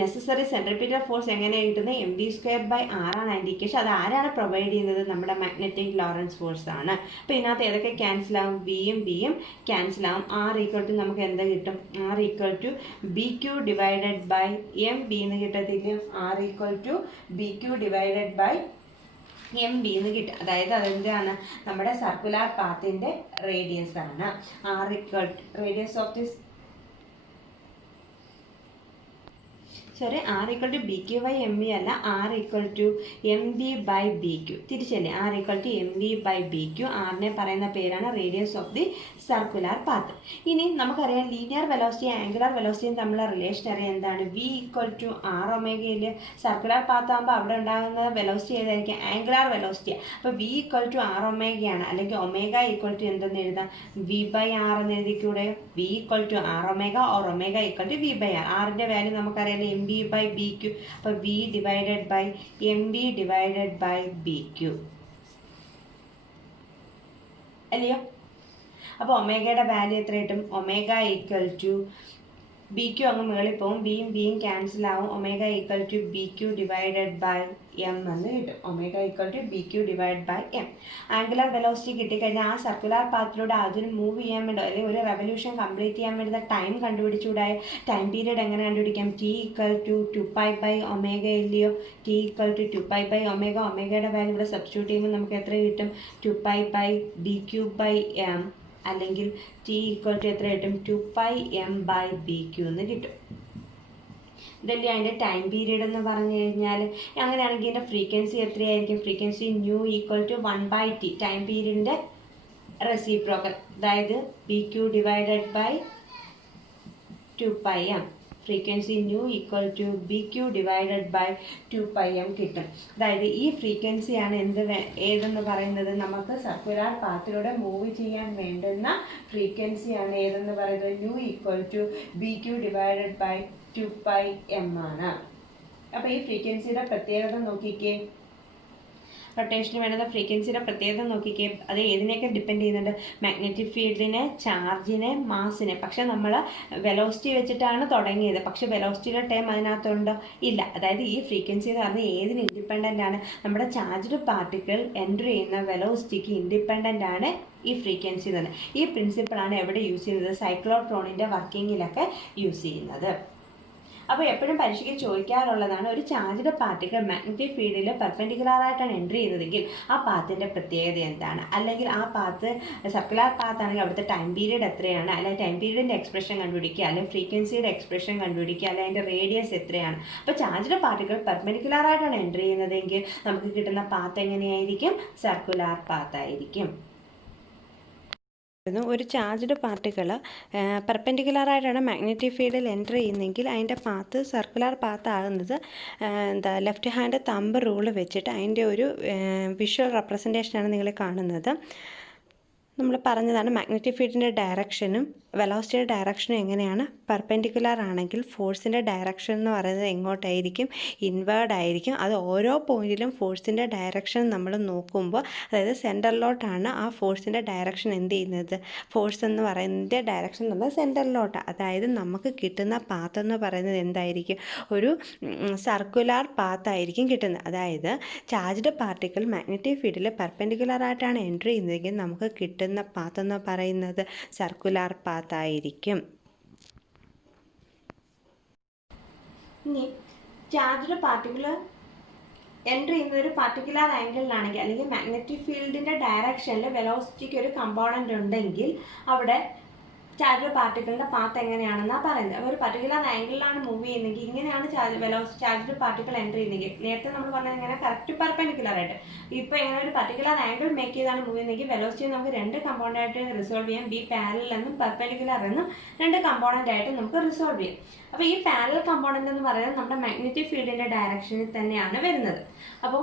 നെസസറി സെൻട്രിപീറ്റൽ ഫോഴ്സ് എങ്ങനെയാണ് കിട്ടുന്നത്? mv²/r ആണ് അതിൻ്റെ ഇക്വേഷൻ. അത് ആരാണ് പ്രൊവൈഡ് ചെയ്യുന്നത്? നമ്മുടെ മാഗ്നറ്റിക് ലോറൻസ് ഫോഴ്സ് ആണ്. അപ്പോൾ ഇതിനകത്ത് ഏതൊക്കെ ക്യാൻസൽ ആവും? vയും vയും ക്യാൻസൽ ആവും. r = നമുക്ക് എന്താ കിട്ടും? r = bq divided by mb എന്ന് കിട്ടത്തില്ല. r = bq divided by mb എന്ന് കിട്ടും. അതായത് അതെന്താണ്? നമ്മുടെ സർക്കുലർ പാത്തിന്റെ റേഡിയസ് ആണ്. Radius of this r = bq/mb അല്ല, r = mb/bq. തിരിച്ചല്ലേ? r = mb/bq. ആറിനെ പറയുന്ന പേരാണ് radius of the circular path. ഇനി നമുക്കറിയാം ലീനിയർ വെലോസിറ്റി ആംഗുലർ വെലോസിറ്റിയും തമ്മിലുള്ള റിലേഷൻ അറിയാം. എന്താണ്? v = r ഒമേഗയിൽ സർക്കുലർ പാത്ത് ആകുമ്പോൾ അവിടെ ഉണ്ടാകുന്ന വെലോസിറ്റി ഏതായിരിക്കും? Angular velocity. അപ്പോൾ v = r ഒമേഗയാണ്. അല്ലെങ്കിൽ ഒമേഗ = എന്തെന്ന് എഴുതാം? v/r എന്ന് എഴുതിക്കൂടെ? v = r omega or omega = v/r. ആറിൻ്റെ വാല്യൂ നമുക്കറിയാം mb/bq. അപ്പോൾ v divided by mb divided by bq അല്ലയോ? അപ്പോൾ ഒമേഗയുടെ വാല്യൂ എത്ര കിട്ടും? ഒമേഗ = bq അങ്ങ് മുകളിൽ പോകും. bയും ക്യാൻസൽ ആവും. Omega = bq divided by m എന്ന് കിട്ടും. Omega = bq divide by m. Angular velocity കിട്ടിക്കഴിഞ്ഞാൽ ആ സർക്കുലർ പാത്തിലൂടെ അതിന് മൂവ് ചെയ്യാൻ വേണ്ടി അല്ലെങ്കിൽ ഒരു റെവല്യൂഷൻ കംപ്ലീറ്റ് ചെയ്യാൻ വേണ്ടുന്ന ടൈം കണ്ടുപിടിച്ചുകൂടായ ടൈം പീരീഡ് എങ്ങനെ കണ്ടുപിടിക്കാം? t = 2π/ω ഇല്ലയോ? t = 2π/ω. ഒമേഗയുടെ വാല്യൂ ഇവിടെ സബ്സ്റ്റിറ്റ്യൂട്ട് ചെയ്യുമ്പോൾ നമുക്ക് എത്ര കിട്ടും? 2π/dq/m അല്ലെങ്കിൽ t = എത്ര കിട്ടും? 2πm/bq എന്ന് കിട്ടും. ഇതല്ലേ അതിൻ്റെ ടൈം പീരീഡ് എന്ന് പറഞ്ഞു കഴിഞ്ഞാൽ. അങ്ങനെയാണെങ്കിൽ ഇതിൻ്റെ ഫ്രീക്വൻസി എത്രയായിരിക്കും? Frequency nu = 1/t. ടൈം പീരീഡിൻ്റെ റെസിപ്രോക്കൽ, അതായത് bq divided by 2πm. Frequency nu = bq divided by 2πm കിട്ടും. അതായത് ഈ ഫ്രീക്വൻസിയാണ് ഏതെന്ന് പറയുന്നത്? നമുക്ക് സർക്കുലർ പാത്തിലൂടെ മൂവ് ചെയ്യാൻ വേണ്ടുന്ന ഫ്രീക്വൻസിയാണ് ഏതെന്ന് പറയുന്നത്? New = bq divided by 2πm ആണ്. അപ്പോൾ ഈ ഫ്രീക്വൻസിയുടെ പ്രത്യേകത നോക്കിക്കേ. റൊട്ടേഷന് വേണ്ടുന്ന ഫ്രീക്വൻസിയുടെ പ്രത്യേകത നോക്കിക്കേ. അത് ഏതിനെയൊക്കെ ഡിപ്പെൻഡ് ചെയ്യുന്നുണ്ട്? മാഗ്നറ്റിക് ഫീൽഡിനെ, ചാർജിനെ, മാസിനെ. പക്ഷെ നമ്മൾ വെലോസിറ്റി വെച്ചിട്ടാണ് തുടങ്ങിയത്. പക്ഷെ വെലോസിറ്റിയുടെ ടൈം അതിനകത്തുണ്ടോ? ഇല്ല. അതായത് ഈ ഫ്രീക്വൻസി എന്ന് പറഞ്ഞാൽ ഏതിന് ഇൻഡിപെൻഡൻ്റ് ആണ്? നമ്മുടെ ചാർജ്ഡ് പാർട്ടിക്കിൾ എൻട്രി ചെയ്യുന്ന വെലോസിറ്റിക്ക് ഇൻഡിപെൻഡൻ്റ് ആണ് ഈ ഫ്രീക്വൻസി തന്നെ. ഈ പ്രിൻസിപ്പിളാണ് എവിടെ യൂസ് ചെയ്യുന്നത്? സൈക്ലോട്രോണിൻ്റെ വർക്കിങ്ങിലൊക്കെ യൂസ് ചെയ്യുന്നത്. അപ്പോൾ എപ്പോഴും പരീക്ഷയ്ക്ക് ചോദിക്കാറുള്ളതാണ്, ഒരു ചാർജ്ഡ് പാർട്ടിക്കിൾ മാഗ്നറ്റിക് ഫീൽഡിൽ പെർപെൻഡിക്കുലർ ആയിട്ടാണ് എൻട്രി ചെയ്യുന്നതെങ്കിൽ ആ പാത്തിൻ്റെ പ്രത്യേകത എന്താണ്? അല്ലെങ്കിൽ ആ പാത്ത് സർക്കുലർ പാത്ത് ആണെങ്കിൽ അവിടുത്തെ ടൈം പീരീഡ് എത്രയാണ്? അല്ലെങ്കിൽ ടൈം പീരീഡിൻ്റെ എക്സ്പ്രഷൻ കണ്ടുപിടിക്കുക, അല്ലെങ്കിൽ ഫ്രീക്വൻസിയുടെ എക്സ്പ്രഷൻ കണ്ടുപിടിക്കുക, അല്ലെങ്കിൽ അതിൻ്റെ റേഡിയസ് എത്രയാണ്? അപ്പോൾ ചാർജ്ഡ് പാർട്ടിക്കിൾ പെർപെൻഡിക്കുലർ ആയിട്ടാണ് എൻട്രി ചെയ്യുന്നതെങ്കിൽ നമുക്ക് കിട്ടുന്ന പാത്ത് എങ്ങനെയായിരിക്കും? സർക്കുലർ പാത്തായിരിക്കും. ഒരു ചാർജ്ഡ് പാർട്ടിക്കിൾ പെർപെൻഡിക്കുലറായിട്ടാണ് മാഗ്നറ്റിക് ഫീൽഡിൽ എൻ്റർ ചെയ്യുന്നതെങ്കിൽ അതിൻ്റെ പാത്ത് സർക്കുലർ പാത്ത് ആകുന്നത് ലെഫ്റ്റ് ഹാൻഡ് തമ്പ് റൂൾ വെച്ചിട്ട് അതിൻ്റെ ഒരു വിഷ്വൽ റെപ്രസെൻറ്റേഷനാണ് നിങ്ങൾ കാണുന്നത്. നമ്മൾ പറഞ്ഞതാണ് മാഗ്നറ്റിക് ഫീൽഡിൻ്റെ ഡയറക്ഷനും വെലോസിറ്റിയുടെ ഡയറക്ഷനും എങ്ങനെയാണ്? പെർപെൻഡിക്കുലർ ആണെങ്കിൽ ഫോഴ്സിൻ്റെ ഡയറക്ഷൻ എന്ന് പറയുന്നത് എങ്ങോട്ടായിരിക്കും? ഇൻവേർഡ് ആയിരിക്കും. അത് ഓരോ പോയിന്റിലും ഫോഴ്സിൻ്റെ ഡയറക്ഷൻ നമ്മൾ നോക്കുമ്പോൾ, അതായത് സെൻറ്ററിലോട്ടാണ് ആ ഫോഴ്സിൻ്റെ ഡയറക്ഷൻ എന്ത് ചെയ്യുന്നത്? ഫോഴ്സ് എന്ന് പറയുന്നതിൻ്റെ ഡയറക്ഷൻ നമ്മൾ സെൻറ്ററിലോട്ടാണ്. അതായത് നമുക്ക് കിട്ടുന്ന പാത്ത് എന്ന് പറയുന്നത് എന്തായിരിക്കും? ഒരു സർക്കുലർ പാത്തായിരിക്കും കിട്ടുന്നത്. അതായത് ചാർജ്ഡ് പാർട്ടിക്കിൾ മാഗ്നറ്റിക് ഫീൽഡിൽ പെർപെൻഡിക്കുലർ ആയിട്ടാണ് എൻട്രി ചെയ്യുന്നതെങ്കിൽ നമുക്ക് കിട്ടുന്ന പാത്ത് എന്ന് പറയുന്നത് സർക്കുലർ പാത്തായിരിക്കും. ഇനി ചാർജ്ഡ് പാർട്ടിക്കിൾ എൻട്രി ചെയ്യുന്ന ഒരു പർട്ടിക്കുലർ ആംഗിളിലാണെങ്കിൽ, അല്ലെങ്കിൽ മാഗ്നറ്റിക് ഫീൽഡിൻ്റെ ഡയറക്ഷനിൽ വെലോസിറ്റിക്ക് ഒരു കമ്പോണൻ്റ് ഉണ്ടെങ്കിൽ അവിടെ ചാർജ് പാർട്ടിക്കിളിന്റെ പാത്ത് എങ്ങനെയാണെന്നാണ് പറയുന്നത്. ഒരു പർട്ടിക്കുലർ ആംഗിളിലാണ് മൂവ് ചെയ്യുന്നതെങ്കിൽ ഇങ്ങനെയാണ് ചാർജ് പാർട്ടിക്കിൾ എൻ്റർ ചെയ്യുന്നെങ്കിൽ, നേരത്തെ നമ്മൾ പറഞ്ഞത് ഇങ്ങനെ കറക്റ്റ് പെർപെൻഡിക്കുലർ ആയിട്ട്, ഇപ്പോൾ ഇങ്ങനെ ഒരു പർട്ടിക്കുലർ ആംഗിൾ മേക്ക് ചെയ്താണ് മൂവ് ചെയ്യുന്നതെങ്കിൽ വെലോസിറ്റി നമുക്ക് രണ്ട് കമ്പോണൻ്റ് ആയിട്ട് റിസോൾവ് ചെയ്യാം. ബി പാരലൽ എന്നും പെർപെൻഡിക്കുലർ എന്നും രണ്ട് കമ്പോണൻ്റ് ആയിട്ട് നമുക്ക് റിസോൾവ് ചെയ്യാം. അപ്പോൾ ഈ പാരലൽ കമ്പോണൻ്റ് എന്ന് പറയുന്നത് നമ്മുടെ മാഗ്നറ്റിക് ഫീൽഡിന്റെ ഡയറക്ഷനിൽ തന്നെയാണ് വരുന്നത്. അപ്പോൾ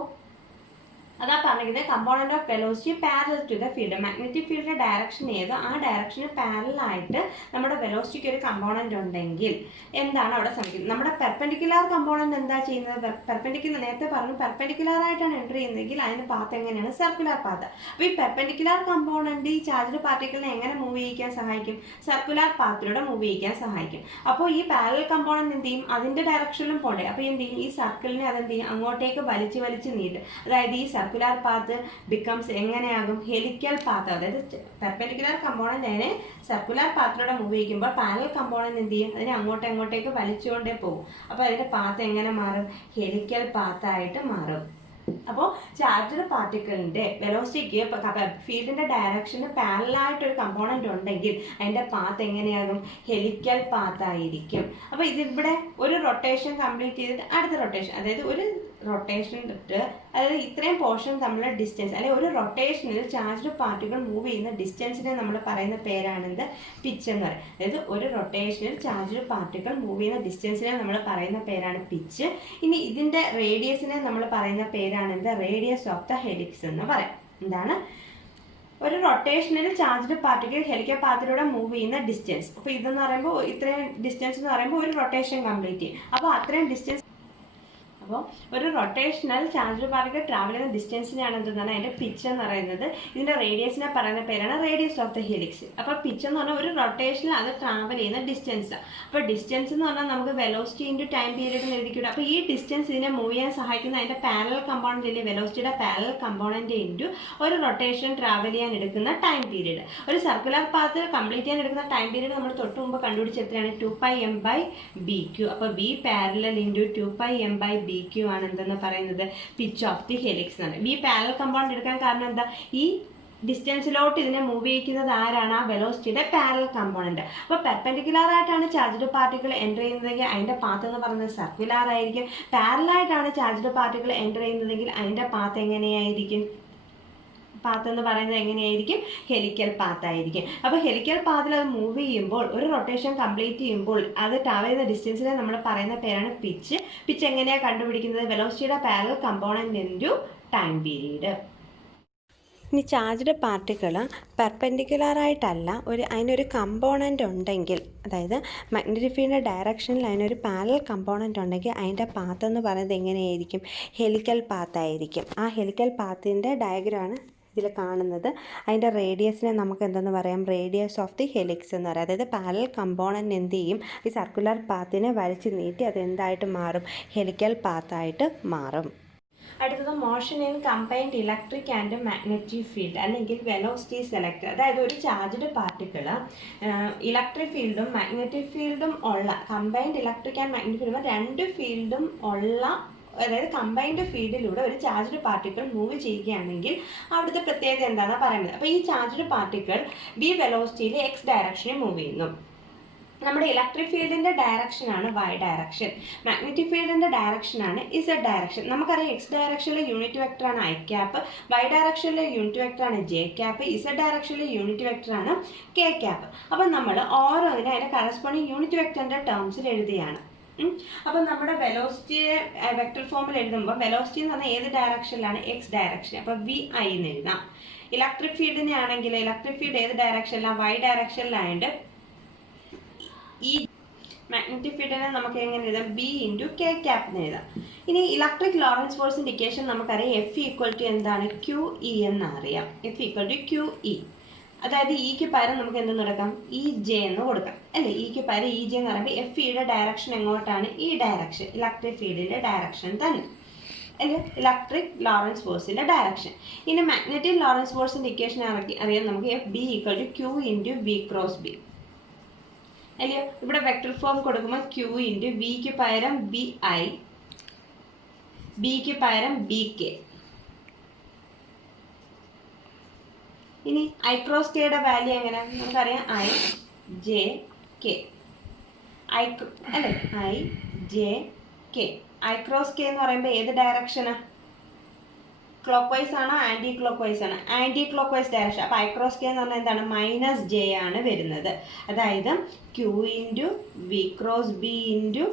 അതാ പറഞ്ഞിരിക്കുന്നത് component of velocity parallel to the field. Magnetic ഫീൽഡിന്റെ ഡയറക്ഷൻ ഏതോ ആ ഡയറക്ഷന് പാരലൽ ആയിട്ട് നമ്മുടെ വെലോസിറ്റിക്ക് ഒരു കമ്പോണന്റ് ഉണ്ടെങ്കിൽ എന്താണ് അവിടെ സംഭവിക്കുന്നത്? നമ്മുടെ പെർപെൻഡിക്കുലർ കമ്പോണന്റ് എന്താ ചെയ്യുന്നത്? പെർപെൻഡിക്കുലർ, നേരത്തെ പറഞ്ഞു പെർപെൻഡിക്കുലർ ആയിട്ടാണ് എൻ്റർ ചെയ്യുന്നതെങ്കിൽ അതിന് പാത്ത് എങ്ങനെയാണ്? Circular path. അപ്പോൾ ഈ പെർപെൻഡിക്കുലർ കമ്പോണന്റ് ഈ ചാർജ്ഡ് പാർട്ടിക്കിളിനെ എങ്ങനെ മൂവ് ചെയ്യിക്കാൻ സഹായിക്കും? സർക്കുലർ പാത്തിലൂടെ മൂവ് ചെയ്യിക്കാൻ സഹായിക്കും. അപ്പോൾ ഈ പാരലൽ കമ്പോണന്റ് എന്ത് ചെയ്യും? അതിന്റെ ഡയറക്ഷനിലും പോകണ്ടേ? അപ്പോൾ എന്ത് ചെയ്യും? ഈ സർക്കിളിനെ അതെന്ത് ചെയ്യും? അങ്ങോട്ടേക്ക് വലിച്ച് നീട്ടും. അതായത് ഈ സർക്കുലർ പാത്ത് ബിക്കംസ് എങ്ങനെയാകും? Helical path. അതായത് പെർപെൻഡിക്കുലർ കമ്പോണന്റ് അതിനെ സർക്കുലർ പാത്തിലൂടെ മൂവ് ചെയ്യിക്കുമ്പോൾ പാരലൽ കമ്പോണന്റ് എന്ത് ചെയ്യും? അതിനെ അങ്ങോട്ടേക്ക് വലിച്ചുകൊണ്ടേ പോകും. അപ്പോൾ അതിന്റെ പാത്ത് എങ്ങനെ മാറും? ഹെലിക്കൽ പാത്തായിട്ട് മാറും. അപ്പോൾ ചാർജ്ഡ് പാർട്ടിക്കിളിന്റെ വെലോസിറ്റിക്ക് ഫീൽഡിന്റെ ഡയറക്ഷന് പാരലായിട്ടൊരു കമ്പോണന്റ് ഉണ്ടെങ്കിൽ അതിന്റെ പാത്ത് എങ്ങനെയാകും? ഹെലിക്കൽ പാത്തായിരിക്കും. അപ്പോൾ ഇതിവിടെ ഒരു റൊട്ടേഷൻ കംപ്ലീറ്റ് ചെയ്തിട്ട് അടുത്ത റൊട്ടേഷൻ, അതായത് ഒരു റൊട്ടേഷൻ ഇട്ട്, അതായത് ഇത്രയും പോർഷൻ തമ്മിലുള്ള ഡിസ്റ്റൻസ്, അല്ലെങ്കിൽ ഒരു റൊട്ടേഷനിൽ ചാർജ്ഡ് പാർട്ടിക്കിൾ മൂവ് ചെയ്യുന്ന ഡിസ്റ്റൻസിനെ നമ്മൾ പറയുന്ന പേരാണെന്ത്? പിച്ച് എന്ന് പറയും. അതായത് ഒരു റൊട്ടേഷനിൽ ചാർജ്ഡ് പാർട്ടിക്കിൾ മൂവ് ചെയ്യുന്ന ഡിസ്റ്റൻസിനെ നമ്മൾ പറയുന്ന പേരാണ് പിച്ച്. ഇനി ഇതിന്റെ റേഡിയസിനെ നമ്മൾ പറയുന്ന പേരാണെന്ത്? റേഡിയസ് ഓഫ് ദ ഹെലിക്സ് എന്ന് പറയും. എന്താണ്? ഒരു റൊട്ടേഷനിൽ ചാർജ്ഡ് പാർട്ടിക്കിൾ ഹെലിക്കൽ പാത്തിലൂടെ മൂവ് ചെയ്യുന്ന ഡിസ്റ്റൻസ്. അപ്പോൾ ഇതെന്ന് പറയുമ്പോൾ ഇത്രയും ഡിസ്റ്റൻസ് എന്ന് പറയുമ്പോൾ ഒരു റൊട്ടേഷൻ കംപ്ലീറ്റ് ചെയ്യും. അപ്പോൾ അത്രയും ഡിസ്റ്റൻസ്, അപ്പോൾ ഒരു റൊട്ടേഷണൽ ചാർജ്ഡ് പാർട്ടിക്കിൾ ട്രാവൽ ചെയ്യുന്ന ഡിസ്റ്റൻസിനാണ് എന്താണ് അതിൻ്റെ പിച്ച് എന്ന് പറയുന്നത്. ഇതിൻ്റെ റേഡിയസിനെ പറയുന്ന പേരാണ് റേഡിയസ് ഓഫ് ദ ഹെലിക്സ്. അപ്പോൾ പിച്ച് എന്ന് പറഞ്ഞാൽ ഒരു റൊട്ടേഷനിൽ അത് ട്രാവൽ ചെയ്യുന്ന ഡിസ്റ്റൻസ്. അപ്പോൾ ഡിസ്റ്റൻസ് എന്ന് പറഞ്ഞാൽ നമുക്ക് വെലോസിറ്റി ഇൻറ്റു ടൈം പീരീഡ് എന്ന് എഴുതിക്കൂടും. അപ്പോൾ ഈ ഡിസ്റ്റൻസ് ഇതിനെ മൂവ് ചെയ്യാൻ സഹായിക്കുന്ന അതിൻ്റെ പാരലൽ കമ്പോണൻ്റ് ഇല്ലേ? വെലോസിറ്റിയുടെ പാരലൽ കമ്പോണൻ്റ് ഇൻറ്റു ഒരു റൊട്ടേഷൻ ട്രാവൽ ചെയ്യാൻ എടുക്കുന്ന ടൈം പീരീഡ്. ഒരു സർക്കുലർ പാത്ത് കംപ്ലീറ്റ് ചെയ്യാൻ എടുക്കുന്ന ടൈം പീരീഡ് നമ്മൾ തൊട്ട് മുമ്പ് കണ്ടുപിടിച്ചെത്രയാണ്? 2πm/bq. അപ്പോൾ ബി പാരലൽ ഇൻറ്റു 2πm/bq ആണ് എന്തെന്ന് പറയുന്നത്? പിച്ച് ഓഫ് ദി ഹെലിക്സ് ആണ്. ബി പാരലൽ കമ്പോണന്റ് എടുക്കാൻ കാരണം എന്താ? ഈ ഡിസ്റ്റൻസിലോട്ട് ഇതിനെ മൂവ് ചെയ്യിക്കുന്നത് ആരാണ്? ആ വെലോസിറ്റിയുടെ പാരലൽ കമ്പോണന്റ്. അപ്പോൾ പെർപെൻഡിക്കുലർ ആയിട്ടാണ് ചാർജ്ഡ് പാർട്ടിക്കിൾ എൻ്റർ ചെയ്യുന്നതെങ്കിൽ അതിന്റെ പാത്ത് എന്ന് പറയുന്നത് സർക്കുലർ ആയിരിക്കും. പാരലൽ ആയിട്ടാണ് ചാർജ്ഡ് പാർട്ടിക്കിൾ എൻ്റർ ചെയ്യുന്നതെങ്കിൽ അതിന്റെ പാത്ത് എങ്ങനെയായിരിക്കും? പാത്ത് എന്ന് പറയുന്നത് എങ്ങനെയായിരിക്കും? ഹെലിക്കൽ പാത്തായിരിക്കും. അപ്പോൾ ഹെലിക്കൽ പാത്തിൽ അത് മൂവ് ചെയ്യുമ്പോൾ, ഒരു റൊട്ടേഷൻ കംപ്ലീറ്റ് ചെയ്യുമ്പോൾ അത് ട്രാവൽ ചെയ്യുന്ന ഡിസ്റ്റൻസിനെ നമ്മൾ പറയുന്ന പേരാണ് പിച്ച്. പിച്ച് എങ്ങനെയാണ് കണ്ടുപിടിക്കുന്നത്? വെലോസിറ്റിയുടെ parallel component into time period. ഇനി ചാർജ്ഡ് പാർട്ടിക്കിൾ പെർപെൻഡിക്കുലറായിട്ടല്ല, അതിനൊരു കമ്പോണൻ്റ് ഉണ്ടെങ്കിൽ, അതായത് മാഗ്നറ്റിക് ഫീൽഡിൻ്റെ ഡയറക്ഷനിൽ അതിനൊരു പാരലൽ കമ്പോണൻ്റ് ഉണ്ടെങ്കിൽ അതിൻ്റെ പാത്ത് എന്ന് പറയുന്നത് എങ്ങനെയായിരിക്കും? ഹെലിക്കൽ പാത്തായിരിക്കും. ആ ഹെലിക്കൽ പാത്തിൻ്റെ ഡയഗ്രാമാണ് ഇതിൽ കാണുന്നത്. അതിൻ്റെ റേഡിയസിനെ നമുക്ക് എന്തെന്ന് പറയാം? റേഡിയസ് ഓഫ് ദി ഹെലിക്സ് എന്ന് പറയാം. അതായത് പാരലൽ കമ്പോണൻ്റ് എന്ത് ചെയ്യും? ഈ സർക്കുലർ പാത്തിനെ വലിച്ചു നീട്ടി അത് എന്തായിട്ട് മാറും? ഹെലിക്കൽ പാത്തായിട്ട് മാറും. അടുത്തത് motion in combined electric and magnetic field, അല്ലെങ്കിൽ വെലോസിറ്റി സെലക്ടർ. അതായത് ഒരു ചാർജ്ഡ് പാർട്ടിക്കിൾ ഇലക്ട്രിക് ഫീൽഡും മാഗ്നറ്റിക് ഫീൽഡും ഉള്ള, combined electric and magnetic field രണ്ട് ഫീൽഡും ഉള്ള, അതായത് കമ്പൈൻഡ് ഫീൽഡിലൂടെ ഒരു ചാർജ്ഡ് പാർട്ടിക്കിൾ മൂവ് ചെയ്യുകയാണെങ്കിൽ അവിടുത്തെ പ്രത്യേകത എന്താണെന്ന് പറയുന്നത്. അപ്പോൾ ഈ ചാർജ്ഡ് പാർട്ടിക്കിൾ ബി വെലോസിറ്റിയിൽ എക്സ് ഡയറക്ഷനിൽ മൂവ് ചെയ്യുന്നു. നമ്മുടെ ഇലക്ട്രിക് ഫീൽഡിന്റെ ഡയറക്ഷനാണ് വൈ ഡയറക്ഷൻ, മാഗ്നറ്റിക് ഫീൽഡിന്റെ ഡയറക്ഷനാണ് ഇസഡ് ഡയറക്ഷൻ. നമുക്കറിയാം എക്സ് ഡയറക്ഷനിലെ യൂണിറ്റ് വെക്ടറാണ് ഐ ക്യാപ്പ്, വൈ ഡയറക്ഷനിലെ യൂണിറ്റ് വെക്ടറാണ് ജെ ക്യാപ്പ്, ഇസഡ് ഡയറക്ഷനിലെ യൂണിറ്റ് വെക്ടറാണ് കെ ക്യാപ്പ്. അപ്പം നമ്മൾ ഓരോന്നിനും അതിന്റെ കറസ്പോണ്ടിങ് യൂണിറ്റ് വെക്ടറിന്റെ ടേംസിൽ എഴുതിയാണ്. അപ്പം നമ്മുടെ വെലോസിറ്റിയെ വെക്ടർ ഫോമിൽ എഴുതുമ്പോൾ വെലോസിറ്റി എന്ന് പറഞ്ഞാൽ ഏത് ഡയറക്ഷനിലാണ്? X direction. അപ്പോൾ വി ഐ എന്ന് എഴുതാം. ഇലക്ട്രിക് ഫീൽഡിനെ ആണെങ്കിൽ ഇലക്ട്രിക് ഫീൽഡ് ഏത് ഡയറക്ഷനിലാണ്? വൈ ഡയറക്ഷനിലായതുകൊണ്ട് ഈ മാഗ്നറ്റിക് ഫീൽഡിനെ നമുക്ക് എങ്ങനെ എഴുതാം? ബി ഇൻറ്റു കെ ക്യാപ്പ് എന്ന് എഴുതാം. ഇനി ഇലക്ട്രിക് ലോറൻസ് ഫോഴ്സിന്റെ ഇക്വേഷൻ നമുക്കറിയാം. എഫ് ഈക്വൽ ടു എന്താണ്? ക്യു ഇ എന്ന് അറിയാം. F equal to Q E. അതായത് ഇക്ക് പകരം നമുക്ക് എന്തെന്ന് കൊടുക്കാം? ഇ ജെ എന്ന് കൊടുക്കാം അല്ലേ? ഇക്ക് പകരം ഇ ജെ എന്ന് പറയുമ്പോൾ എഫ് ഇയുടെ ഡയറക്ഷൻ എങ്ങോട്ടാണ്? ഈ ഡയറക്ഷൻ, ഇലക്ട്രിക് ഫീൽഡിന്റെ ഡയറക്ഷൻ തന്നെ അല്ലേ? ഇലക്ട്രിക് ലോറൻസ് ഫോഴ്സിന്റെ ഡയറക്ഷൻ. ഇനി മാഗ്നറ്റിക് ലോറൻസ് ഫോഴ്സിന്റെ ഇക്വേഷൻ അറിയാം നമുക്ക്. F B equal to Q into V cross B അല്ലയോ? ഇവിടെ വെക്ടർ ഫോം കൊടുക്കുമ്പോൾ ക്യു ഇൻറ്റു വിക്ക് പകരം ബി ഐ, ബിക്ക് പകരം ബി കെ. ഇനി ഐ ക്രോസ് കെയുടെ വാല്യൂ എങ്ങനെ? നമുക്കറിയാം ഐ ജെ കെ. അല്ലേ, I J K. I cross K എന്ന് പറയുമ്പോൾ ഏത് ഡയറക്ഷനാ? ക്ലോക്ക് വൈസ് ആണോ ആൻറ്റി ക്ലോക്ക് വൈസ് ആണ്? Anti clock vice direction. അപ്പോൾ ഐ ക്രോസ് കെ എന്ന് പറഞ്ഞാൽ എന്താണ്? മൈനസ് ജെ ആണ് വരുന്നത്. അതായത് Q into V cross B into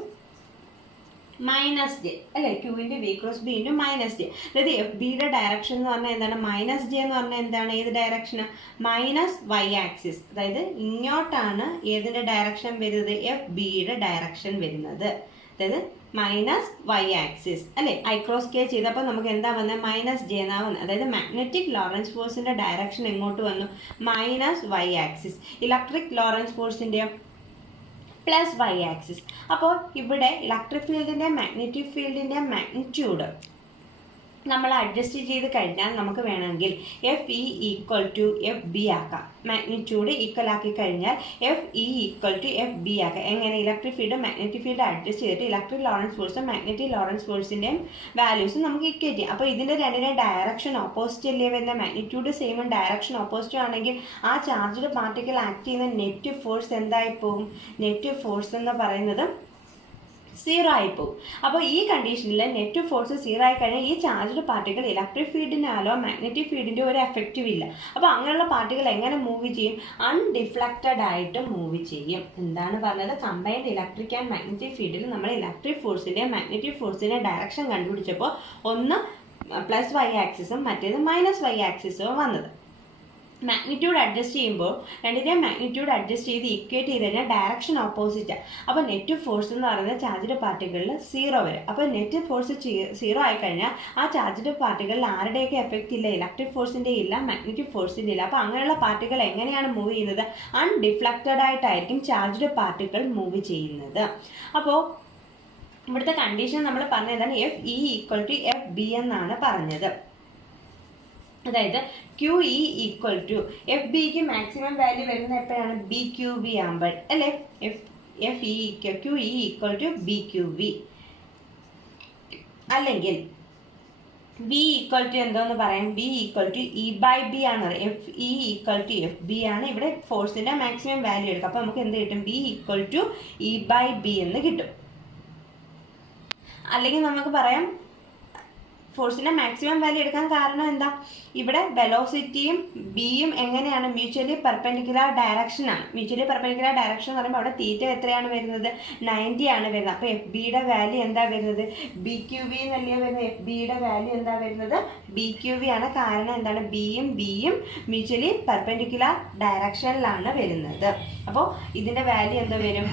minus J, അല്ലേ? Q into V cross B into minus J. അതായത് എഫ് ബിയുടെ ഡയറക്ഷൻ എന്ന് പറഞ്ഞാൽ എന്താണ്? മൈനസ് ജെ എന്ന് പറഞ്ഞാൽ എന്താണ്? ഏത് ഡയറക്ഷന്? Minus Y axis. അതായത് ഇങ്ങോട്ടാണ് ഏതിൻ്റെ ഡയറക്ഷൻ വരുന്നത്? എഫ് ബിയുടെ ഡയറക്ഷൻ വരുന്നത്. അതായത് മൈനസ് വൈ ആക്സിസ്, അല്ലേ? ഐ ക്രോസ് കെ ചെയ്തപ്പോൾ നമുക്ക് എന്താ വന്നത്? മൈനസ് ജെ എന്നാ വന്നത്. അതായത് മാഗ്നറ്റിക് ലോറൻസ് ഫോഴ്സിന്റെ ഡയറക്ഷൻ എങ്ങോട്ട് വന്നു? Minus Y axis. Electric Lorentz ഫോഴ്സിന്റെ പ്ലസ് വൈ ആക്സിസ്. അപ്പോൾ ഇവിടെ ഇലക്ട്രിക് ഫീൽഡിന്റെ മാഗ്നറ്റിക് ഫീൽഡിന്റെ മാഗ്നിറ്റ്യൂഡ് നമ്മൾ അഡ്ജസ്റ്റ് ചെയ്ത് കഴിഞ്ഞാൽ നമുക്ക് വേണമെങ്കിൽ F E equal to F B ആക്കാം. മാഗ്നിറ്റ്യൂഡ് ഈക്വൽ ആക്കി കഴിഞ്ഞാൽ F E equal to F B ആക്കാം. എങ്ങനെ? Electric field magnetic field adjust ചെയ്തിട്ട് ഇലക്ട്രിക് ലോറൻസ് ഫോഴ്സും മാഗ്നറ്റിക് ലോറൻസ് ഫോഴ്സിൻ്റെയും വാല്യൂസ് നമുക്ക് ഇക്വേറ്റ് ചെയ്യാം. അപ്പോൾ ഇതിൻ്റെ രണ്ടിൻ്റെ ഡയറക്ഷൻ ഓപ്പോസിറ്റ് അല്ലേ വരുന്ന? മാഗ്നിറ്റ്യൂഡ് സെയിമും ഡയറക്ഷൻ ഓപ്പോസിറ്റും ആണെങ്കിൽ ആ ചാർജ്ഡ് പാർട്ടിക്കിൾ ആക്ട് ചെയ്യുന്ന നെറ്റ് ഫോഴ്സ് എന്തായി പോകും? നെറ്റ് ഫോഴ്സ് എന്ന് പറയുന്നത് 0 ആയിപ്പോവും. അപ്പോൾ ഈ കണ്ടീഷനിൽ നെറ്റ് ഫോഴ്സ് 0 ആയി കഴിഞ്ഞാൽ ഈ ചാർജ്ഡ് പാർട്ടിക്കിൾ ഇലക്ട്രിക് ഫീൽഡിനാലോ മാഗ്നറ്റിക് ഫീൽഡിൻ്റെ ഒരു എഫക്റ്റും ഇല്ല. അപ്പോൾ അങ്ങനെയുള്ള പാർട്ടിക്കിൾ എങ്ങനെ മൂവ് ചെയ്യും? അൺഡിഫ്ലക്റ്റഡ് ആയിട്ട് മൂവ് ചെയ്യും. എന്താണ് പറഞ്ഞത്? കമ്പൈൻഡ് ഇലക്ട്രിക് ആൻഡ് മാഗ്നറ്റിക് ഫീൽഡിൽ നമ്മൾ ഇലക്ട്രിക് ഫോഴ്സിൻ്റെ മാഗ്നറ്റിക് ഫോഴ്സിൻ്റെ ഡയറക്ഷൻ കണ്ടുപിടിച്ചപ്പോൾ ഒന്ന് പ്ലസ് വൈ ആക്സിസും മറ്റേത് മൈനസ് വൈ ആക്സിസും വന്നത്. മാഗ്നിറ്റ്യൂഡ് അഡ്ജസ്റ്റ് ചെയ്യുമ്പോൾ രണ്ടിൻ്റെയും മാഗ്നിറ്റ്യൂഡ് അഡ്ജസ്റ്റ് ചെയ്ത് ഇക്വേറ്റ് ചെയ്ത് കഴിഞ്ഞാൽ ഡയറക്ഷൻ ഓപ്പോസിറ്റാണ്. അപ്പോൾ നെറ്റ് ഫോഴ്സ് എന്ന് പറയുന്നത് ചാർജ്ഡ് പാർട്ടിക്കിളിൽ 0 വരും. അപ്പോൾ നെറ്റ് ഫോഴ്സ് 0 ആയിക്കഴിഞ്ഞാൽ ആ ചാർജ്ഡ് പാർട്ടിക്കിളിൽ ആരുടെയൊക്കെ എഫക്റ്റ് ഇല്ല? ഇലക്ട്രിക് ഫോഴ്സിൻ്റെ ഇല്ല, മാഗ്നറ്റിക് ഫോഴ്സിൻ്റെ ഇല്ല. അപ്പോൾ അങ്ങനെയുള്ള പാർട്ടിക്കിൾ എങ്ങനെയാണ് മൂവ് ചെയ്യുന്നത്? അൺഡിഫ്ലക്റ്റഡ് ആയിട്ടായിരിക്കും ചാർജ്ഡ് പാർട്ടിക്കിൾ മൂവ് ചെയ്യുന്നത്. അപ്പോൾ ഇവിടുത്തെ കണ്ടീഷൻ നമ്മൾ പറഞ്ഞതാണ് F E equal to F B എന്നാണ് പറഞ്ഞത്. അതായത് Q E equal to F ബിക്ക് മാക്സിമം വാല്യൂ വരുന്നത് എപ്പോഴാണ്? ബി ക്യു ബി ആകുമ്പോൾ, അല്ലേ? F E Q E equal to B Q B. അല്ലെങ്കിൽ ബി ഈക്വൽ ടു എന്തോന്ന് പറയാം? B equal to E by B ആണ്. F E equal to F B ആണ്. ഇവിടെ ഫോഴ്സിന്റെ മാക്സിമം വാല്യൂ എടുക്കും. അപ്പോൾ നമുക്ക് എന്ത് കിട്ടും? B equal to E by B എന്ന് കിട്ടും. അല്ലെങ്കിൽ നമുക്ക് പറയാം ഫോഴ്സിന്റെ മാക്സിമം വാല്യൂ എടുക്കാൻ കാരണം എന്താ? ഇവിടെ വെലോസിറ്റിയും ബിയും എങ്ങനെയാണ്? മ്യൂച്വലി പെർപെൻഡിക്കുലർ ഡയറക്ഷൻ ആണ്. മ്യൂച്വലി പെർപെൻഡിക്കുലർ ഡയറക്ഷൻ എന്ന് പറയുമ്പോൾ അവിടെ തീറ്റ എത്രയാണ് വരുന്നത്? 90 ആണ് വരുന്നത്. അപ്പോൾ എഫ് ബിയുടെ വാല്യൂ എന്താ വരുന്നത്? ബി ക്യു ബി എന്നല്ലേ വരുന്നത്? എഫ് ബിയുടെ വാല്യൂ എന്താ വരുന്നത്? ബി ക്യു ബി ആണ്. കാരണം എന്താണ്? ബിയും മ്യൂച്വലി പെർപെൻഡിക്കുലർ ഡയറക്ഷനിലാണ് വരുന്നത്. അപ്പോൾ ഇതിന്റെ വാല്യൂ എന്താ വരും?